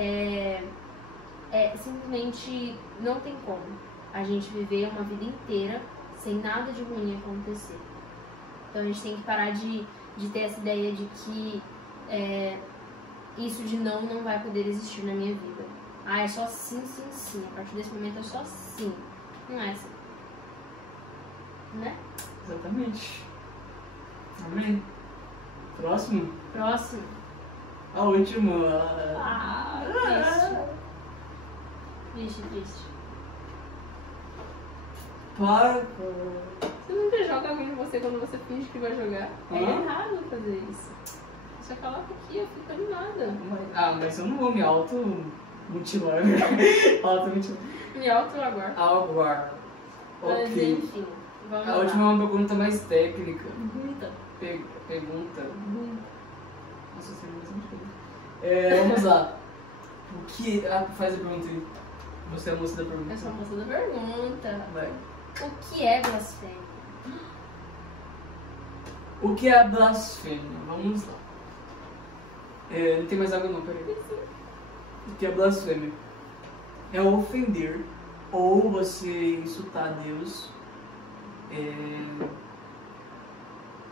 simplesmente não tem como a gente viver uma vida inteira sem nada de ruim acontecer. Então a gente tem que parar de ter essa ideia de que isso de não vai poder existir na minha vida. É só sim, sim, sim. A partir desse momento é só sim. Não é assim. Né? Exatamente. Amém. Próximo? A última. Triste. Para. Você nunca joga alguém em você quando você finge que vai jogar. É errado fazer isso. Você coloca aqui, eu fico animada. Mas eu não vou me auto-mutilar. Me auto-aguar. Aguar. Mas Ok. enfim, vamos lá. A última é uma pergunta mais técnica. Pergunta. Pergunta. Nossa, você é vamos lá. O que... faz a pergunta aí. Você é a moça da pergunta. Eu sou a moça da pergunta. Vai. O que é blasfêmia? O que é a blasfêmia? Vamos lá. Não tem mais água não, peraí. O que é blasfêmia? É ofender ou você insultar Deus,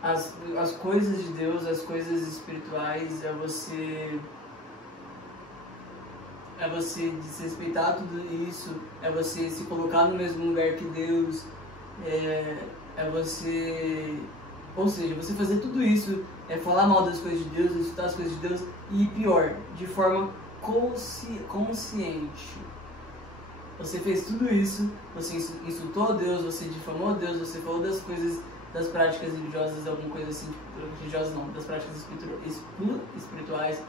as coisas de Deus, as coisas espirituais, é você desrespeitar tudo isso, é você se colocar no mesmo lugar que Deus, é você... Ou seja, você fazer tudo isso, falar mal das coisas de Deus, insultar as coisas de Deus e pior, de forma consciente. Você fez tudo isso, você insultou a Deus, você difamou a Deus, você falou das coisas, das práticas religiosas, alguma coisa assim, religiosas não, das práticas espirituais.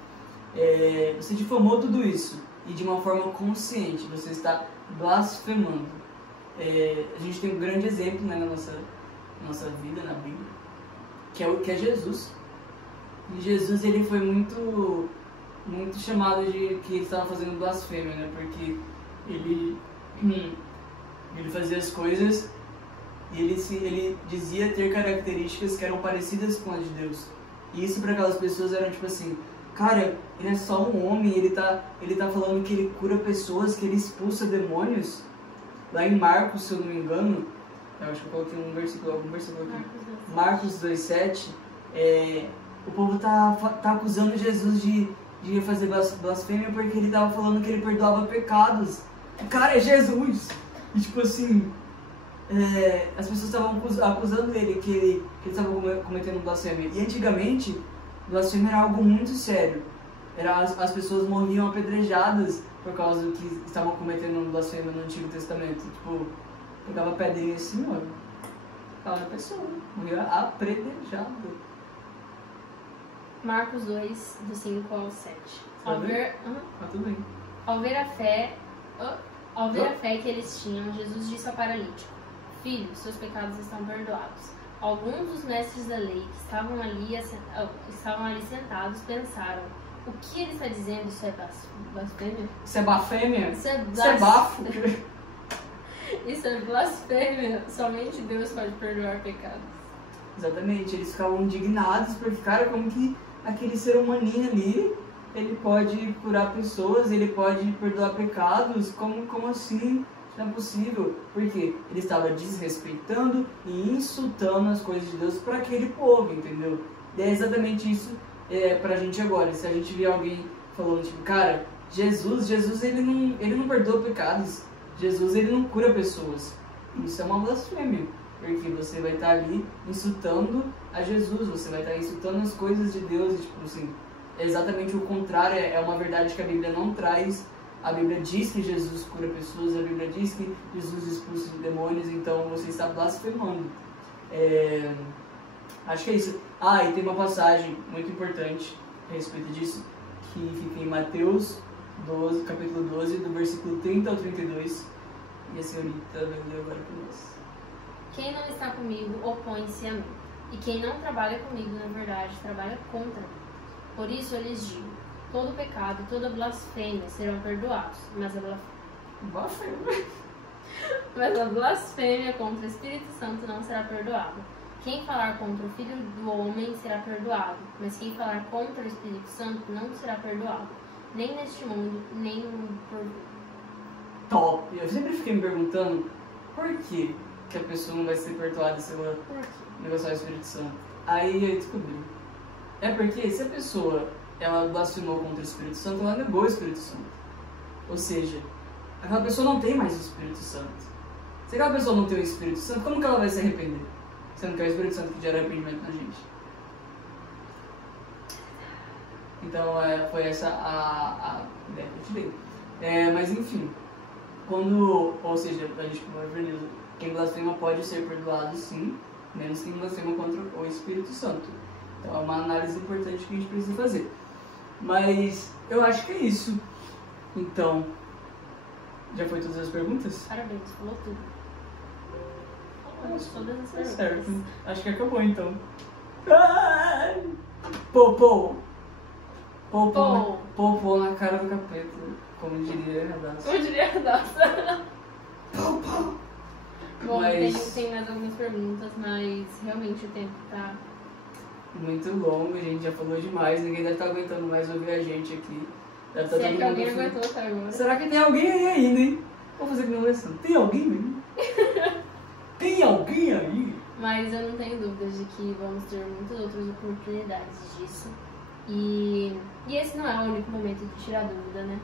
Você difamou tudo isso e de uma forma consciente, você está blasfemando. A gente tem um grande exemplo, né, na nossa vida, na Bíblia, que é Jesus. E Jesus, ele foi muito chamado de que ele estava fazendo blasfêmia, né? Porque ele fazia as coisas e ele dizia ter características que eram parecidas com as de Deus. E isso para aquelas pessoas era tipo assim, cara, ele é só um homem, ele tá falando que ele cura pessoas, que ele expulsa demônios. Lá em Marcos, se eu não me engano, eu acho que eu coloquei algum versículo aqui. Marcos 2,7, o povo tá acusando Jesus de fazer blasfêmia porque ele tava falando que ele perdoava pecados. O cara é Jesus! E tipo assim, as pessoas estavam acusando ele que ele estava cometendo blasfêmia. E antigamente, blasfêmia era algo muito sério. As pessoas morriam apedrejadas por causa do que estavam cometendo blasfêmia no Antigo Testamento. Tipo, pegava pedrinha assim, mano. Ficava na pessoa, morria apedrejado. Marcos 2, do 5 ao 7. Tá Ao bem? ver, Tudo bem. ao ver a fé que eles tinham, Jesus disse ao paralítico: Filho, seus pecados estão perdoados. Alguns dos mestres da lei que estavam ali sentados pensaram: o que ele está dizendo? Isso é blasfêmia? Isso é bafêmia? Isso é Isso é bafo? Isso é blasfêmia. Somente Deus pode perdoar pecados. Exatamente, eles ficavam indignados porque, cara, como que aquele ser humaninho ali, ele pode curar pessoas, ele pode perdoar pecados, como assim? Não é possível, porque ele estava desrespeitando e insultando as coisas de Deus para aquele povo, entendeu? E é exatamente isso pra gente agora. Se a gente vê alguém falando, tipo, cara, Jesus ele não perdoa pecados, Jesus ele não cura pessoas, isso é uma blasfêmia, porque você vai estar ali insultando a Jesus, você vai estar insultando as coisas de Deus, e, tipo assim, é exatamente o contrário, é uma verdade que a Bíblia não traz. A Bíblia diz que Jesus cura pessoas, a Bíblia diz que Jesus expulsa demônios, então você está blasfemando. Acho que é isso. E tem uma passagem muito importante a respeito disso, que fica em Mateus 12, capítulo 12, do versículo 30 ao 32, e a senhorita vai ler agora para nós. Quem não está comigo, opõe-se a mim. E quem não trabalha comigo, na verdade, trabalha contra mim. Por isso eu lhes digo: todo pecado, toda blasfêmia serão perdoados, mas a blasfêmia contra o Espírito Santo não será perdoada. Quem falar contra o Filho do Homem será perdoado, mas quem falar contra o Espírito Santo não será perdoado, nem neste mundo, nem no mundo por vir. Top! Eu sempre fiquei me perguntando por que a pessoa não vai ser perdoada se ela Por quê? negociar o Espírito Santo. Aí eu descobri. É porque se a pessoa ela blasfemou contra o Espírito Santo, ela negou o Espírito Santo. Ou seja, aquela pessoa não tem mais o Espírito Santo. Se aquela pessoa não tem o Espírito Santo, como que ela vai se arrepender? Sendo que é o Espírito Santo que gera arrependimento na gente. Então foi essa a ideia que eu tirei. Mas enfim, ou seja, a gente organiza, quem blasfema pode ser perdoado sim, menos quem blasfema contra o Espírito Santo. Então é uma análise importante que a gente precisa fazer. Mas eu acho que é isso. Então, já foi todas as perguntas? Parabéns, falou tudo. Falamos todas as perguntas. Certo, acho que acabou então. Ai! Popô na cara do capeta, como diria a Radassa. Como diria a Radassa. Bom, Mas- tem mais algumas perguntas, mas realmente o tempo tá... Muito longo, a gente já falou demais, ninguém deve estar aguentando mais ouvir a gente aqui. Deve estar Se é todo que alguém mundo- aguentou até agora. Será que tem alguém aí ainda, hein? Vou fazer que não Alessandro. Tem alguém aí? Tem alguém aí? Mas eu não tenho dúvidas de que vamos ter muitas outras oportunidades disso. E esse não é o único momento de tirar dúvida, né?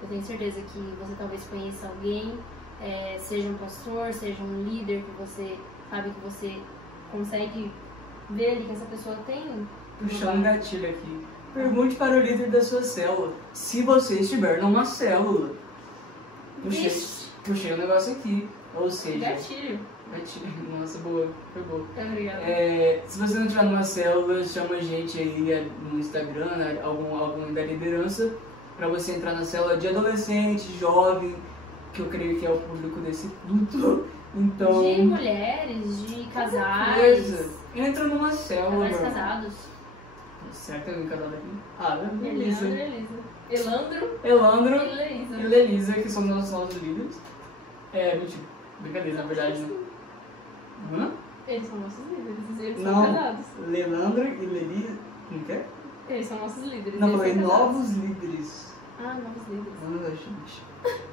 Eu tenho certeza que você talvez conheça alguém, seja um pastor, seja um líder, que você sabe que você consegue ver ali que essa pessoa tem. Puxando um gatilho aqui. Pergunte para o líder da sua célula se você estiver numa célula. Vixe. Puxei um negócio aqui. Ou seja, Gatilho. gatilho. Nossa, boa, foi boa. Obrigada. Se você não estiver numa célula, chama a gente aí no Instagram, né, algum da liderança, para você entrar na célula de adolescente, jovem, que eu creio que é o público desse tudo. Então, De mulheres, de qualquer casais. coisa. Entra numa célula. Casais mano. casados. Certo, tem alguém casado aqui? Elisa. Elisa. Elandro Elandro e Elisa. e Elisa, que são nossos novos líderes. Mentira. Brincadeira, na verdade. Não. Hã? Eles são nossos líderes, eles Não. são casados. Leandro e Lelisa. Como que é? Eles são nossos líderes. Não, eles falei são casados. novos líderes. Novos líderes. Gente.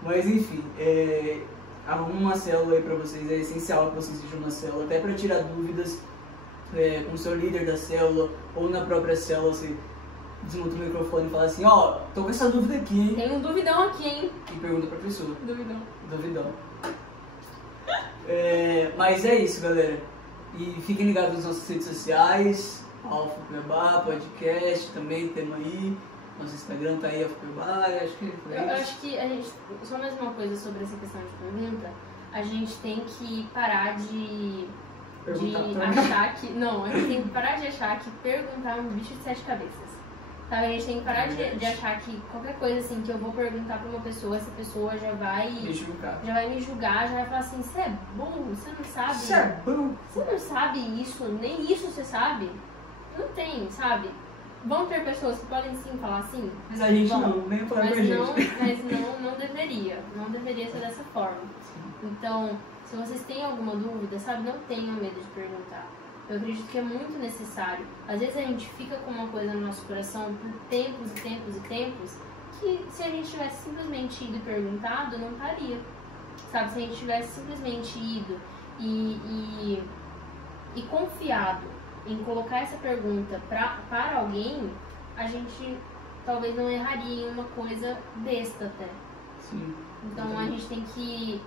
Mas enfim, arruma uma célula aí pra vocês. É essencial que vocês sejam uma célula, até pra tirar dúvidas com o seu líder da célula ou na própria célula. Você desmonta o microfone e fala assim: tô com essa dúvida aqui, hein? Tem um duvidão aqui, hein? E pergunta pra pessoa. Duvidão. Duvidão. Mas é isso, galera. E fiquem ligados nas nossas redes sociais, Alfa Cuiabá, podcast, também temos aí. Nosso Instagram tá aí, Alfa Cuiabá, acho que foi Eu isso. acho que a gente, só mais uma coisa sobre essa questão de pergunta, a gente tem que parar de Perguntar de pra achar que... Não, a gente tem que parar de achar que perguntar é um bicho de 7 cabeças. Sabe? A gente tem que parar de achar que qualquer coisa assim que eu vou perguntar pra uma pessoa, essa pessoa já vai me julgar. Já vai falar assim, você é burro, você não sabe. Você é burro. Você não sabe isso, nem isso você sabe. Não tem, sabe? Vão ter pessoas que podem sim falar assim. Mas a gente vão, não, nem falar com a gente. Mas não deveria. Não deveria ser dessa forma. Então, se vocês têm alguma dúvida, sabe, não tenham medo de perguntar. Eu acredito que é muito necessário. Às vezes a gente fica com uma coisa no nosso coração por tempos e tempos e tempos, que se a gente tivesse simplesmente ido e perguntado, não estaria. Sabe, se a gente tivesse simplesmente ido e confiado em colocar essa pergunta para alguém, a gente talvez não erraria em uma coisa besta até. Sim. Então a gente tem que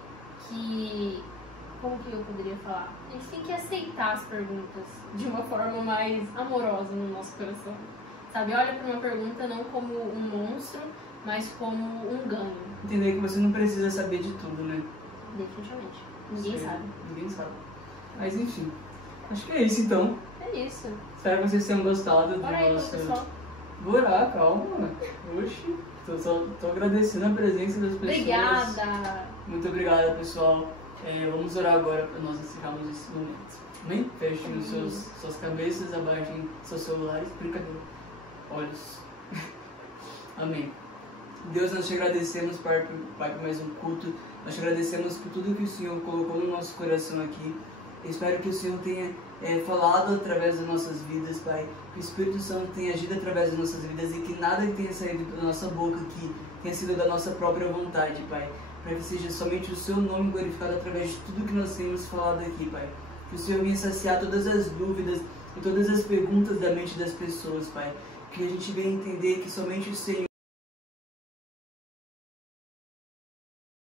como que eu poderia falar? A gente tem que aceitar as perguntas de uma forma mais amorosa no nosso coração. Sabe, olha para uma pergunta não como um monstro, mas como um ganho. Entender que você não precisa saber de tudo, né? Definitivamente. Ninguém sabe. Ninguém sabe. Mas enfim, acho que é isso então. É isso. Espero que vocês tenham gostado do Ora aí, nosso... pessoal. Vou orar, calma. Oxi, tô agradecendo a presença das pessoas. Obrigada! Muito obrigado, pessoal. Vamos orar agora para nós encerrarmos esse momento. Amém? Fechem suas cabeças, abaixem seus celulares. Brincadeira. Olhos. Amém. Deus, nós te agradecemos, Pai, por mais um culto. Nós te agradecemos por tudo que o Senhor colocou no nosso coração aqui. Eu espero que o Senhor tenha falado através das nossas vidas, Pai. Que o Espírito Santo tenha agido através das nossas vidas e que nada tenha saído da nossa boca aqui tenha sido da nossa própria vontade, Pai. Para que seja somente o Seu nome glorificado através de tudo que nós temos falado aqui, Pai. Que o Senhor venha saciar todas as dúvidas e todas as perguntas da mente das pessoas, Pai. Que a gente venha entender que somente o Senhor